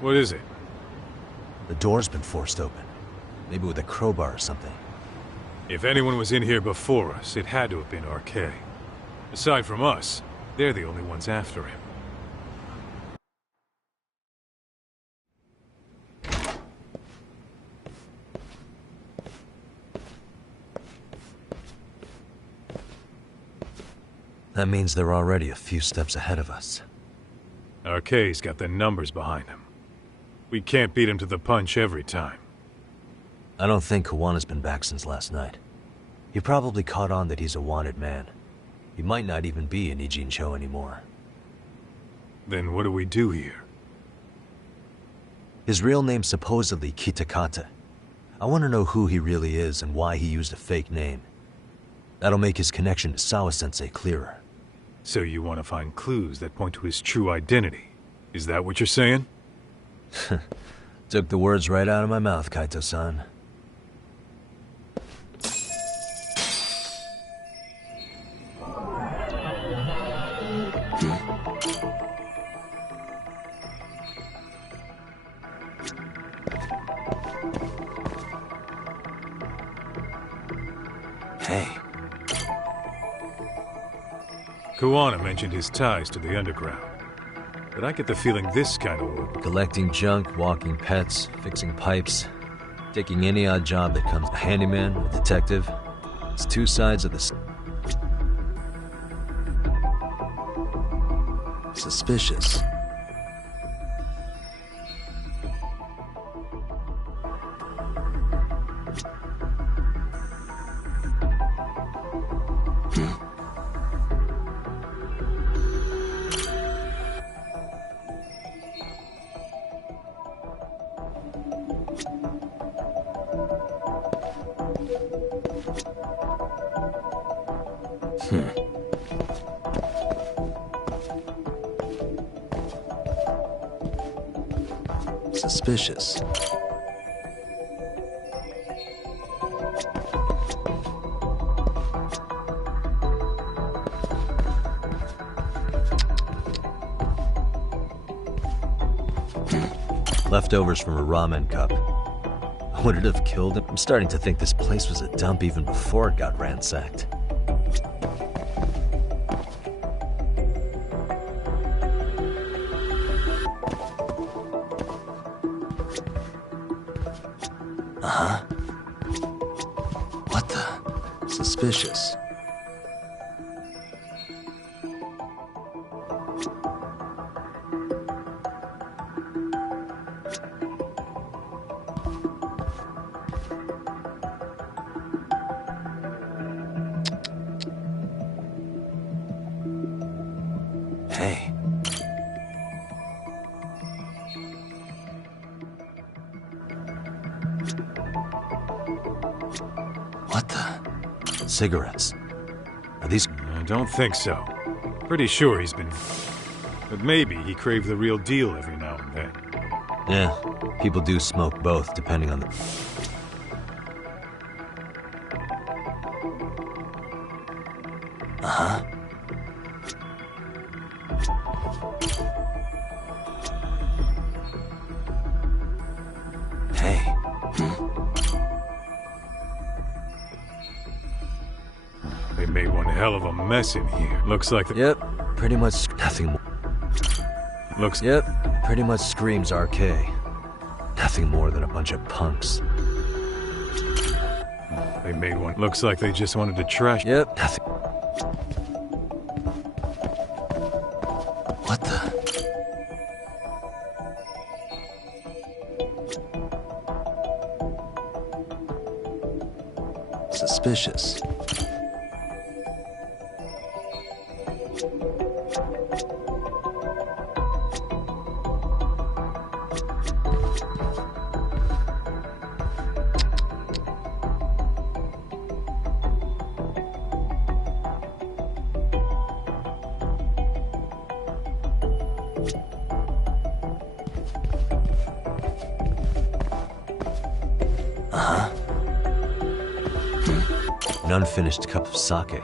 What is it? The door's been forced open. Maybe with a crowbar or something. If anyone was in here before us, it had to have been RK. Aside from us, they're the only ones after him. That means they're already a few steps ahead of us. RK's got the numbers behind him. We can't beat him to the punch every time. I don't think Kawana's been back since last night. He probably caught on that he's a wanted man. He might not even be in Ijincho anymore. Then what do we do here? His real name's supposedly Kitakata. I want to know who he really is and why he used a fake name. That'll make his connection to Sawa-sensei clearer. So you want to find clues that point to his true identity? Is that what you're saying? Took the words right out of my mouth, Kaito-san. Hey. Kuwana mentioned his ties to the underground. But I get the feeling this kind of work... Collecting junk, walking pets, fixing pipes, taking any odd job that comes. A handyman, a detective. It's two sides of the... Suspicious. Suspicious. Leftovers from a ramen cup. Would it have killed him? I'm starting to think this place was a dump even before it got ransacked. Uh-huh. What the? Suspicious. Hey. What the? Cigarettes. Are these... I don't think so. Pretty sure he's been... But maybe he craved the real deal every now and then. Yeah, people do smoke both, depending on the... Uh-huh. Hey. They made one hell of a mess in here. Looks like the... Yep, pretty much nothing more. Looks... Yep, pretty much screams RK. Nothing more than a bunch of punks. They made one... Looks like they just wanted to trash... Yep, nothing... What the... Suspicious. Uh-huh. An unfinished cup of sake.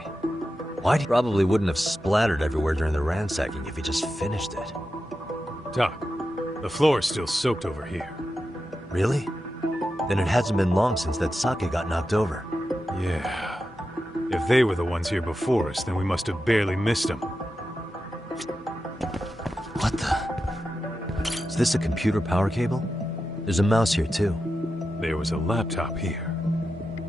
Why? Probably wouldn't have splattered everywhere during the ransacking if he just finished it. Doc, the floor is still soaked over here. Really? Then it hasn't been long since that sake got knocked over. Yeah. If they were the ones here before us, then we must have barely missed them. What the? Is this a computer power cable? There's a mouse here, too. There was a laptop here.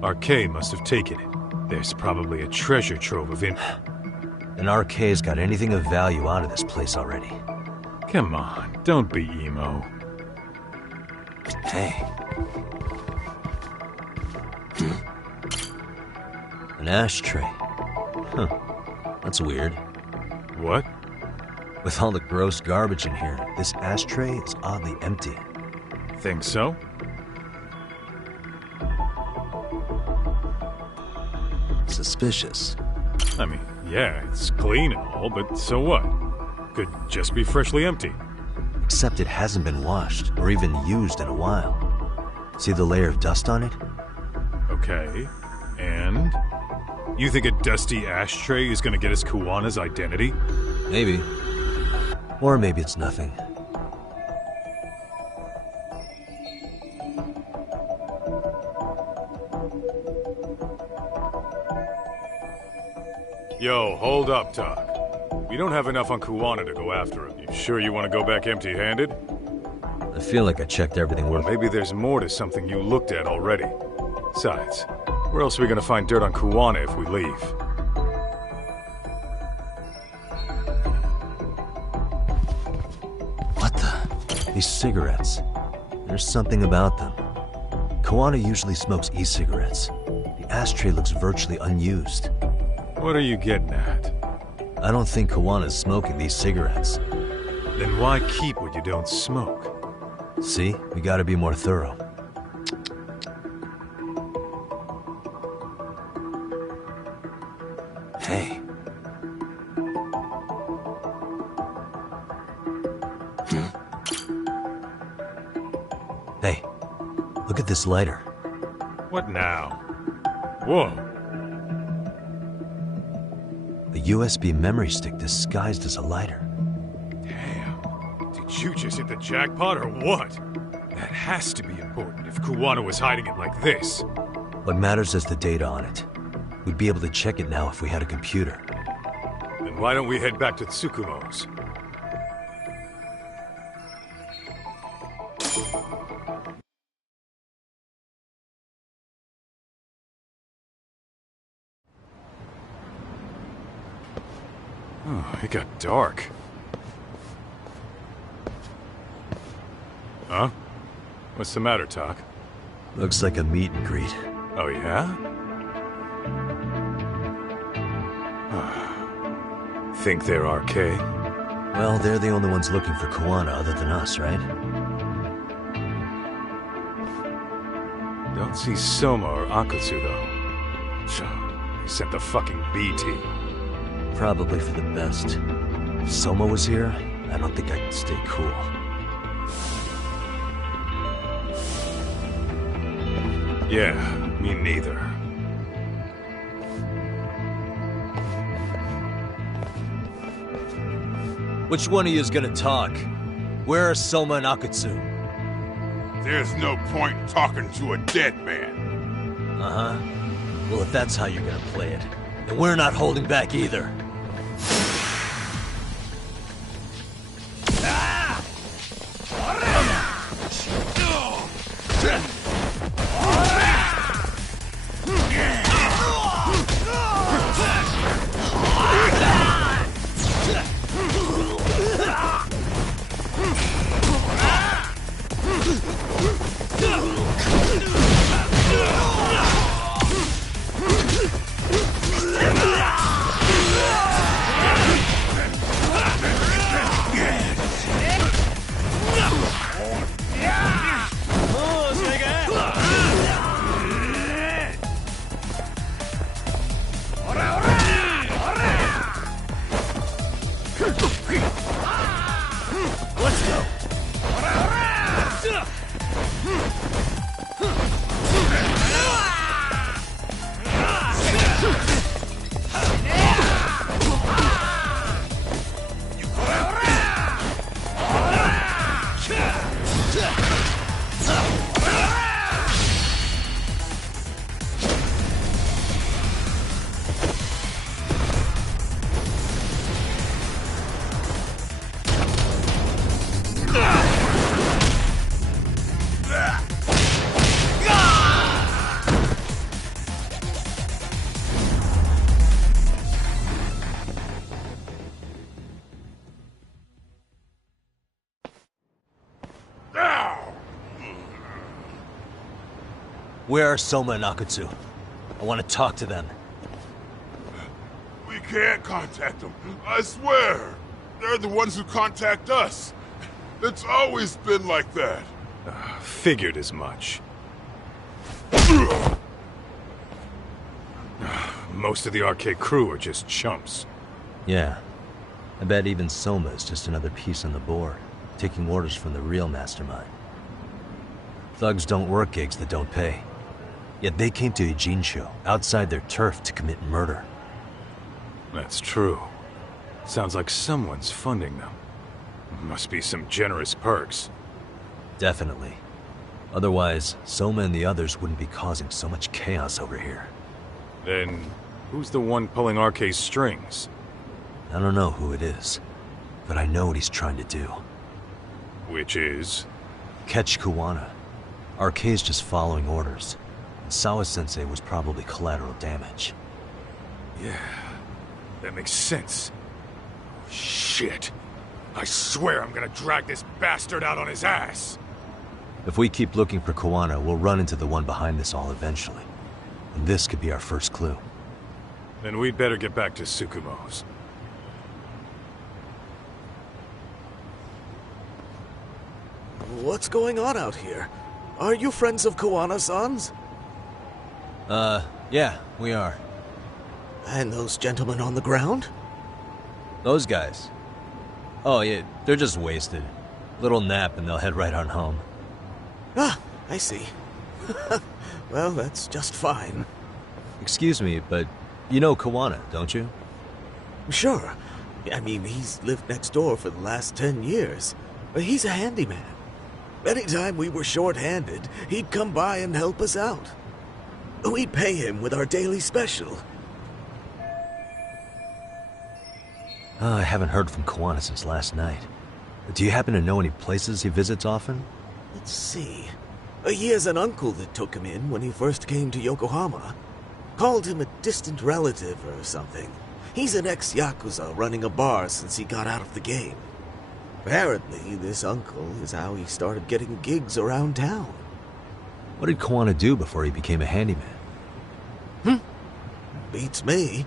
RK must have taken it. There's probably a treasure trove of And RK's got anything of value out of this place already. Come on, don't be emo. Hey. An ashtray. Huh. That's weird. What? With all the gross garbage in here, this ashtray is oddly empty. Think so? Suspicious. I mean, yeah, it's clean and all, but so what? Could just be freshly empty. Except it hasn't been washed, or even used in a while. See the layer of dust on it? Okay, and? You think a dusty ashtray is gonna get us Kuwana's identity? Maybe. Or maybe it's nothing. Yo, hold up, Doc. We don't have enough on Kuwana to go after him. You sure you want to go back empty-handed? I feel like I checked everything worth... Maybe there's more to something you looked at already. Besides, where else are we gonna find dirt on Kuwana if we leave? What the? These cigarettes. There's something about them. Kuwana usually smokes e-cigarettes. The ashtray looks virtually unused. What are you getting at? I don't think Kuwana's smoking these cigarettes. Then why keep what you don't smoke? See? We gotta be more thorough. Hey. Look at this lighter. What now? Whoa. A USB memory stick disguised as a lighter. Damn. Did you just hit the jackpot or what? That has to be important if Kuwana was hiding it like this. What matters is the data on it. We'd be able to check it now if we had a computer. Then why don't we head back to Tsukumo's? Oh, it got dark. Huh? What's the matter, Tak? Looks like a meet and greet. Oh, yeah? Think they're RK? Well, they're the only ones looking for Kuwana other than us, right? Don't see Soma or Akutsu, though. He sent the fucking B team. Probably for the best. If Soma was here, I don't think I could stay cool. Yeah, me neither. Which one of you is gonna talk? Where are Soma and Akutsu? There's no point talking to a dead man. Uh-huh. Well, if that's how you're gonna play it, then we're not holding back either. Where are Soma and Akutsu? I want to talk to them. We can't contact them, I swear. They're the ones who contact us. It's always been like that. Figured as much. Most of the RK crew are just chumps. Yeah. I bet even Soma is just another piece on the board, taking orders from the real mastermind. Thugs don't work gigs that don't pay. Yet they came to Ijincho, outside their turf, to commit murder. That's true. Sounds like someone's funding them. Must be some generous perks. Definitely. Otherwise, Soma and the others wouldn't be causing so much chaos over here. Then, who's the one pulling RK's strings? I don't know who it is, but I know what he's trying to do. Which is? Catch Kuwana. RK's just following orders. Sawa-sensei was probably collateral damage. Yeah, that makes sense. Shit. I swear I'm gonna drag this bastard out on his ass. If we keep looking for Kuwana, we'll run into the one behind this all eventually. And this could be our first clue. Then we'd better get back to Tsukumo's. What's going on out here? Are you friends of Kuwana-san's? Yeah, we are. And those gentlemen on the ground? Those guys? Oh, yeah, they're just wasted. Little nap and they'll head right on home. Ah, I see. Well, that's just fine. Excuse me, but you know Kawana, don't you? Sure. I mean, he's lived next door for the last 10 years. He's a handyman. Anytime we were short-handed, he'd come by and help us out. We'd pay him with our daily special. I haven't heard from Kawana since last night. Do you happen to know any places he visits often? Let's see. He has an uncle that took him in when he first came to Yokohama. Called him a distant relative or something. He's an ex-Yakuza running a bar since he got out of the game. Apparently, this uncle is how he started getting gigs around town. What did Kawana do before he became a handyman? Beats me.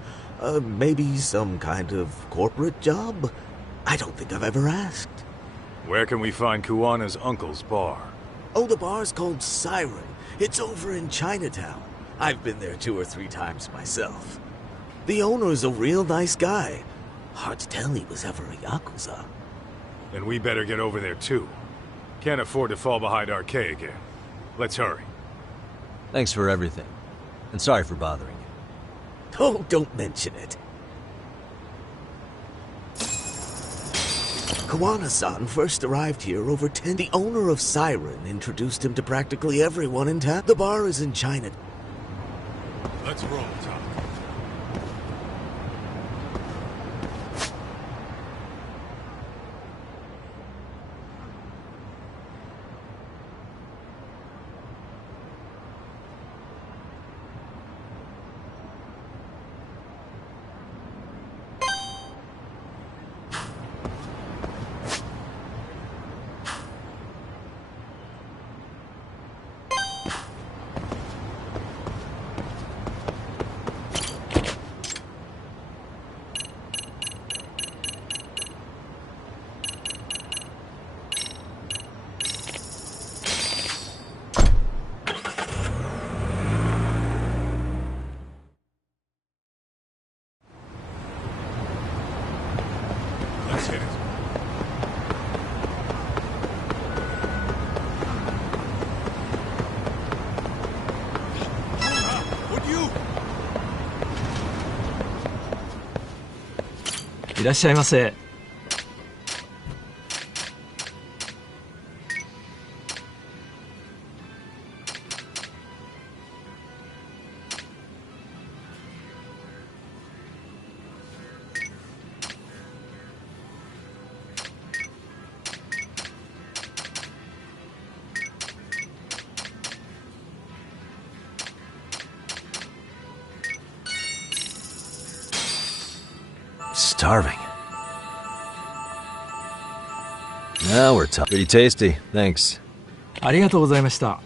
Maybe some kind of corporate job? I don't think I've ever asked. Where can we find Kuwana's uncle's bar? Oh, the bar's called Siren. It's over in Chinatown. I've been there 2 or 3 times myself. The owner's a real nice guy. Hard to tell he was ever a Yakuza. Then we better get over there too. Can't afford to fall behind RK again. Let's hurry. Thanks for everything. And sorry for bothering you. Oh, don't mention it. Kawana-san first arrived here over 10. The owner of Siren introduced him to practically everyone in town. The bar is in China. Let's roll, Tom. Let's hit it. Would you? いらっしゃいませ。Starving. Now we're talking. Pretty tasty, thanks. ありがとうございました。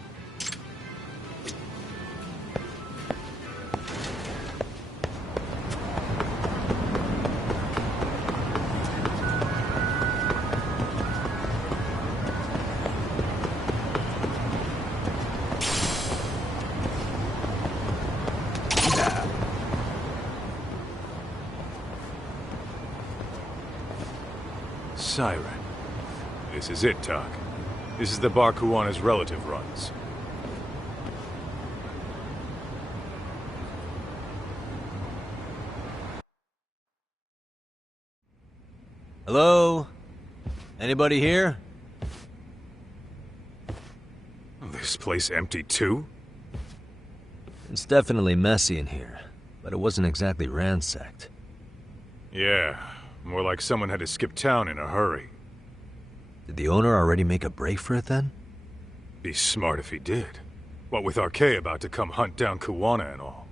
Siren. This is it, Doc. This is the bar Kuwana's relative runs. Hello? Anybody here? This place empty too? It's definitely messy in here, but it wasn't exactly ransacked. Yeah, more like someone had to skip town in a hurry. Did the owner already make a break for it then? Be smart if he did. What with RK about to come hunt down Kuwana and all.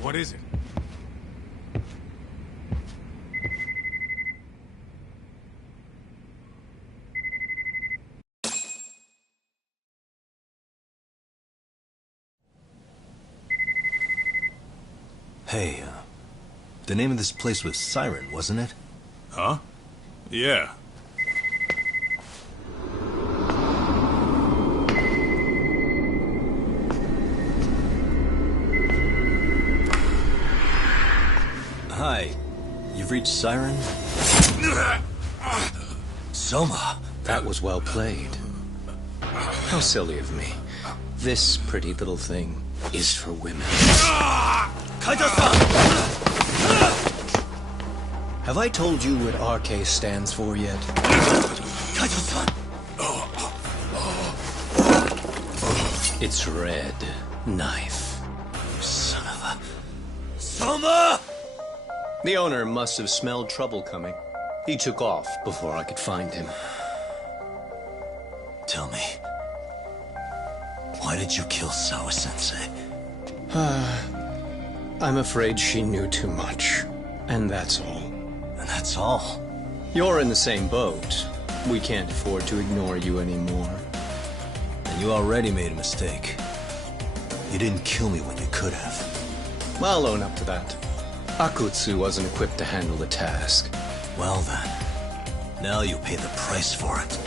What is it? Hey, the name of this place was Siren, wasn't it? Huh? Yeah. Hi. You've reached Siren? Soma! That was well played. How silly of me. This pretty little thing is for women. Kaito-san! Have I told you what RK stands for yet? Kaito-san! It's Red Knife. Son of a... Soma! The owner must have smelled trouble coming. He took off before I could find him. Tell me, why did you kill Sawa-sensei? I'm afraid she knew too much. And that's all. And that's all? You're in the same boat. We can't afford to ignore you anymore. And you already made a mistake. You didn't kill me when you could have. I'll own up to that. Akutsu wasn't equipped to handle the task. Well then, now you'll pay the price for it.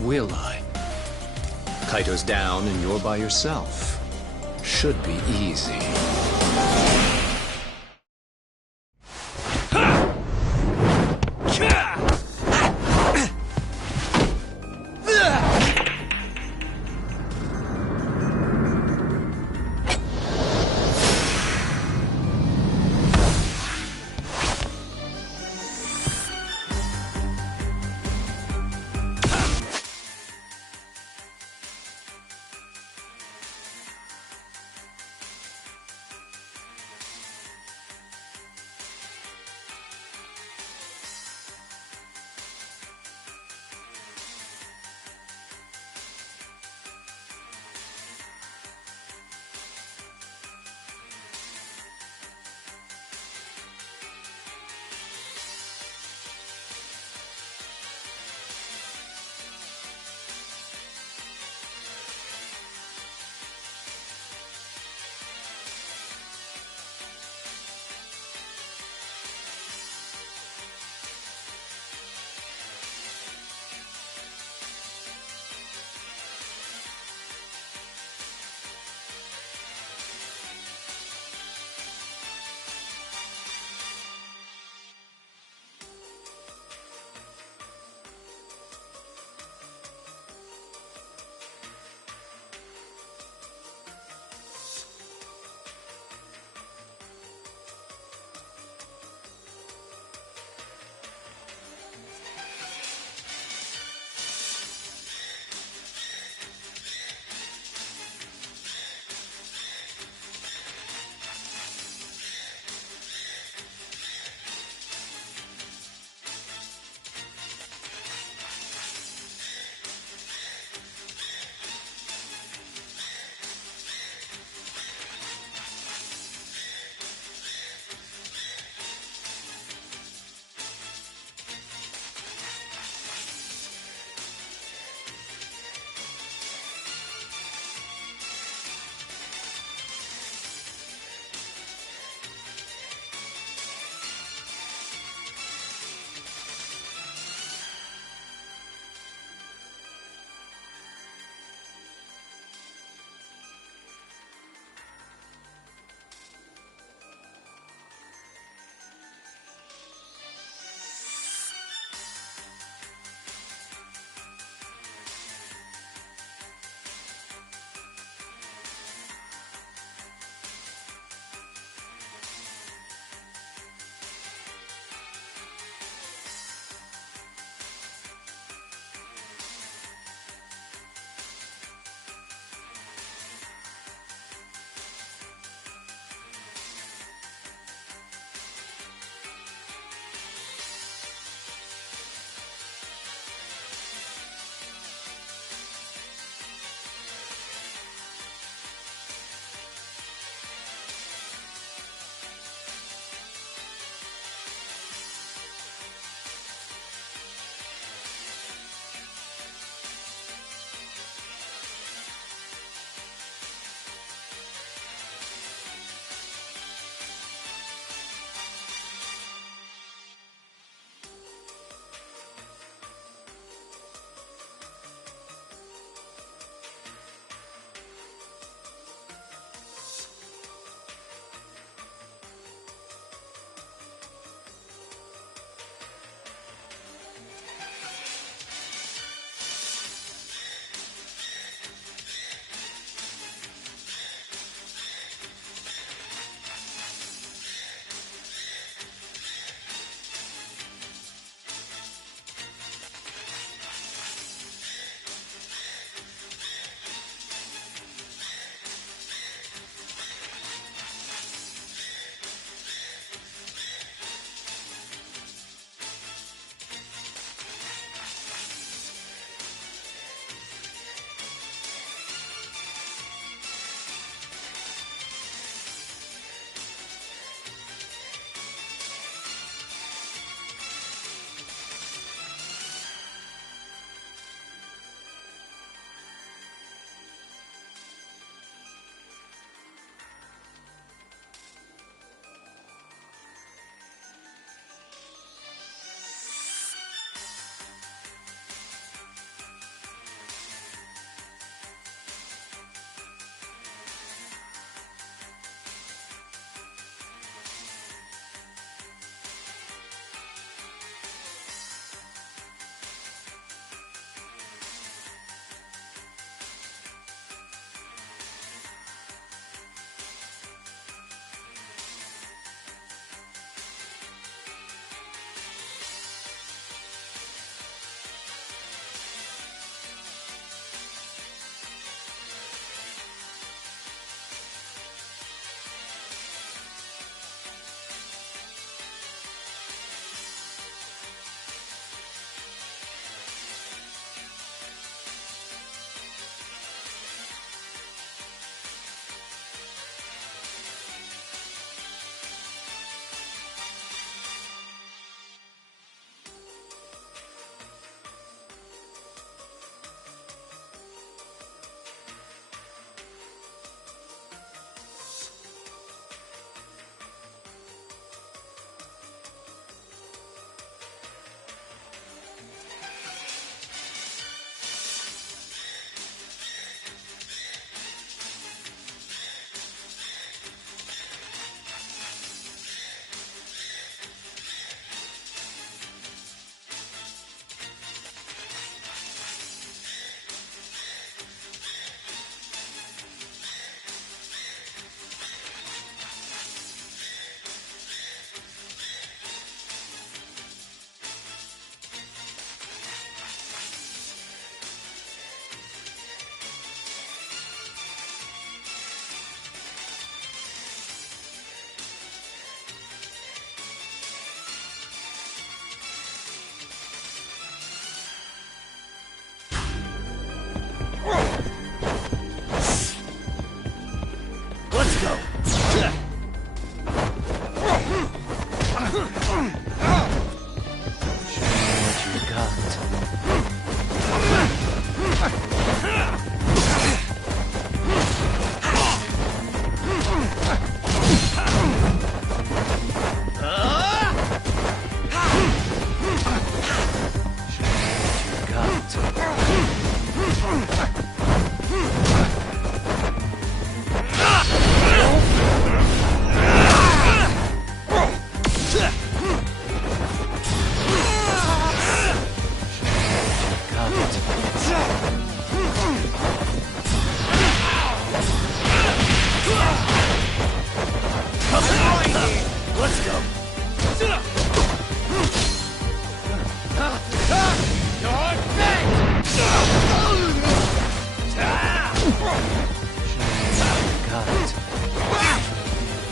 Will I? Kaito's down and you're by yourself. Should be easy.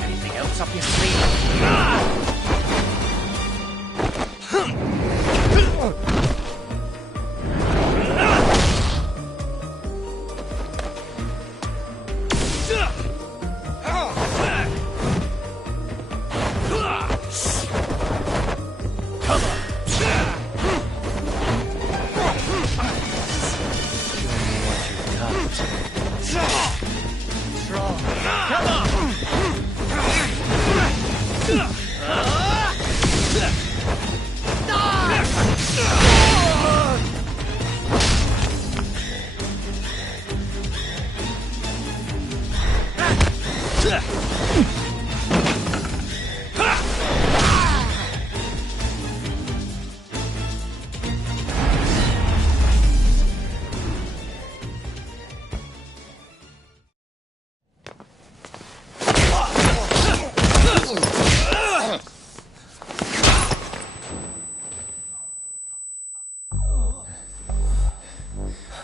Anything else up your sleeve?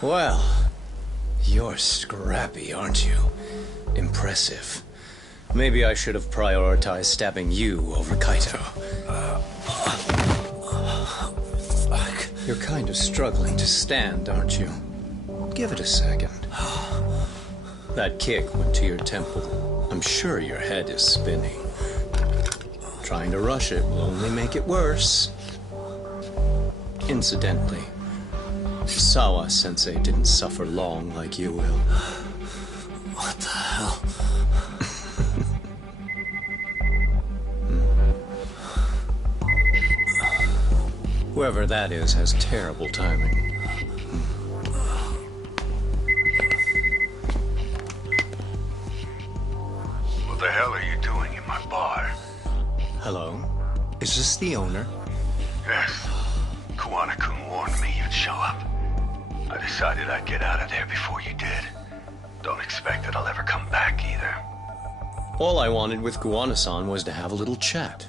Well, you're scrappy, aren't you? Impressive. Maybe I should have prioritized stabbing you over Kaito. Fuck. You're kind of struggling to stand, aren't you? Give it a second. That kick went to your temple. I'm sure your head is spinning. Trying to rush it will only make it worse. Incidentally, Sawa-sensei didn't suffer long like you will. What the hell? Whoever that is has terrible timing. What the hell are you doing in my bar? Hello? Is this the owner? Yes. Kuwana-kun warned me you'd show up. I decided I'd get out of there before you did. Don't expect that I'll ever come back either. All I wanted with Kuwana-san was to have a little chat.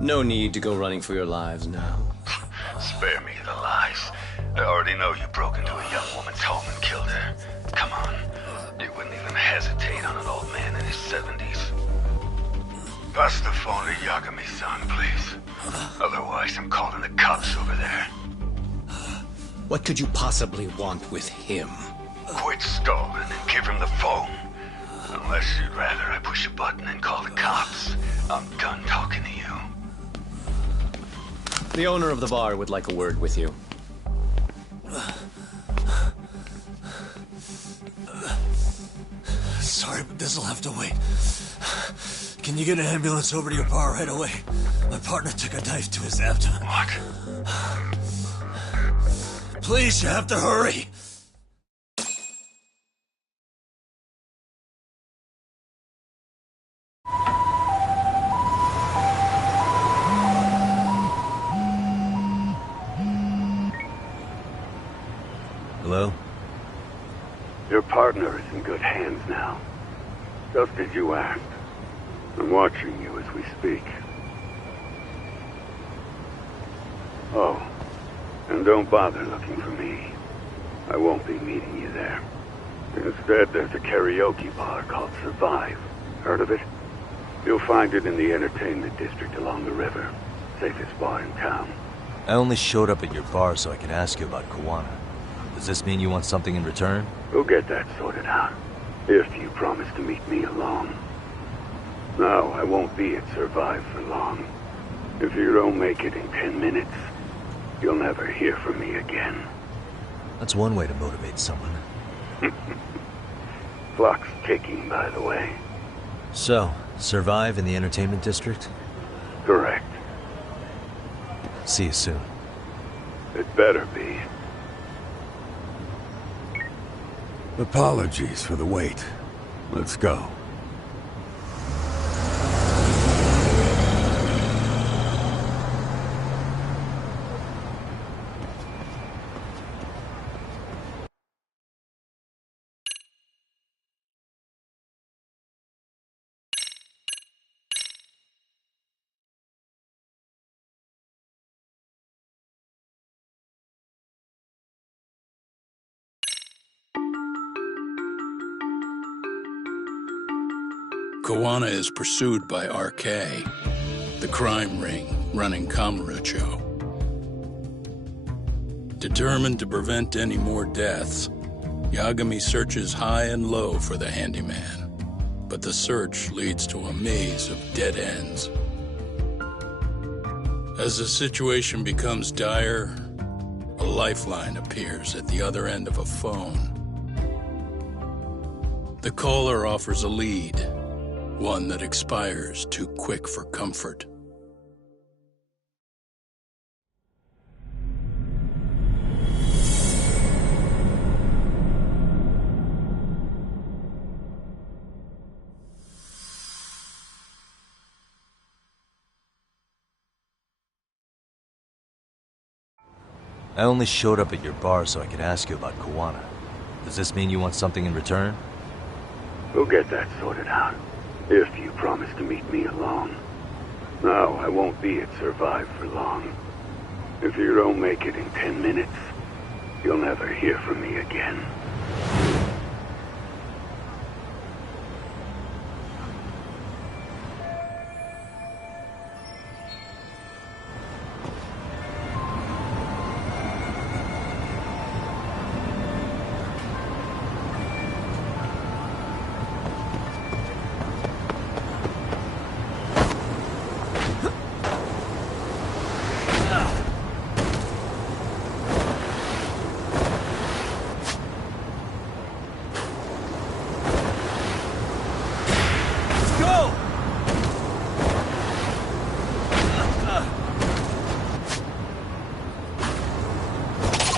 No need to go running for your lives now. Spare me the lies. I already know you broke into a young woman's home and killed her. Come on. You wouldn't even hesitate on an old man in his 70s. Pass the phone to Yagami-san, please. Otherwise, I'm calling the cops over there. What could you possibly want with him? Quit stalling and give him the phone. Unless you'd rather I push a button and call the cops. I'm done talking to you. The owner of the bar would like a word with you. Sorry, but this'll have to wait. Can you get an ambulance over to your bar right away? My partner took a knife to his abdomen. What? Please, you have to hurry. Hello? Your partner is in good hands now. Just as you asked. I'm watching you as we speak. Oh, and don't bother looking for me. I won't be meeting you there. Instead, there's a karaoke bar called Survive. Heard of it? You'll find it in the entertainment district along the river. Safest bar in town. I only showed up at your bar so I could ask you about Kuwana. Does this mean you want something in return? We'll get that sorted out. If you promise to meet me alone. No, I won't be at Survive for long. If you don't make it in 10 minutes, you'll never hear from me again. That's one way to motivate someone. Clock's ticking, by the way. So, Survive in the entertainment district? Correct. See you soon. It better be. Apologies for the wait. Let's go. Kawana is pursued by RK, the crime ring running Kamurocho. Determined to prevent any more deaths, Yagami searches high and low for the handyman, but the search leads to a maze of dead ends. As the situation becomes dire, a lifeline appears at the other end of a phone. The caller offers a lead, one that expires too quick for comfort. I only showed up at your bar so I could ask you about Kawana. Does this mean you want something in return? We'll get that sorted out, if you promise to meet me alone. No, I won't be at Survive for long. If you don't make it in 10 minutes, you'll never hear from me again. Let's go.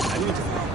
Now you run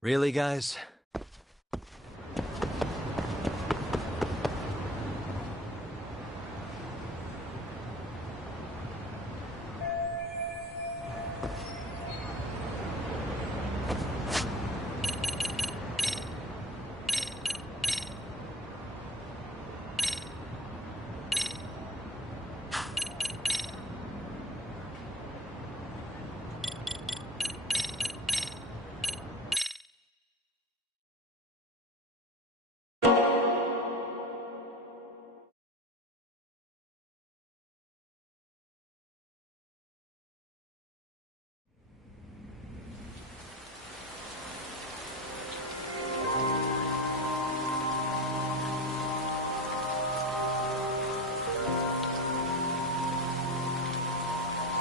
Really, guys?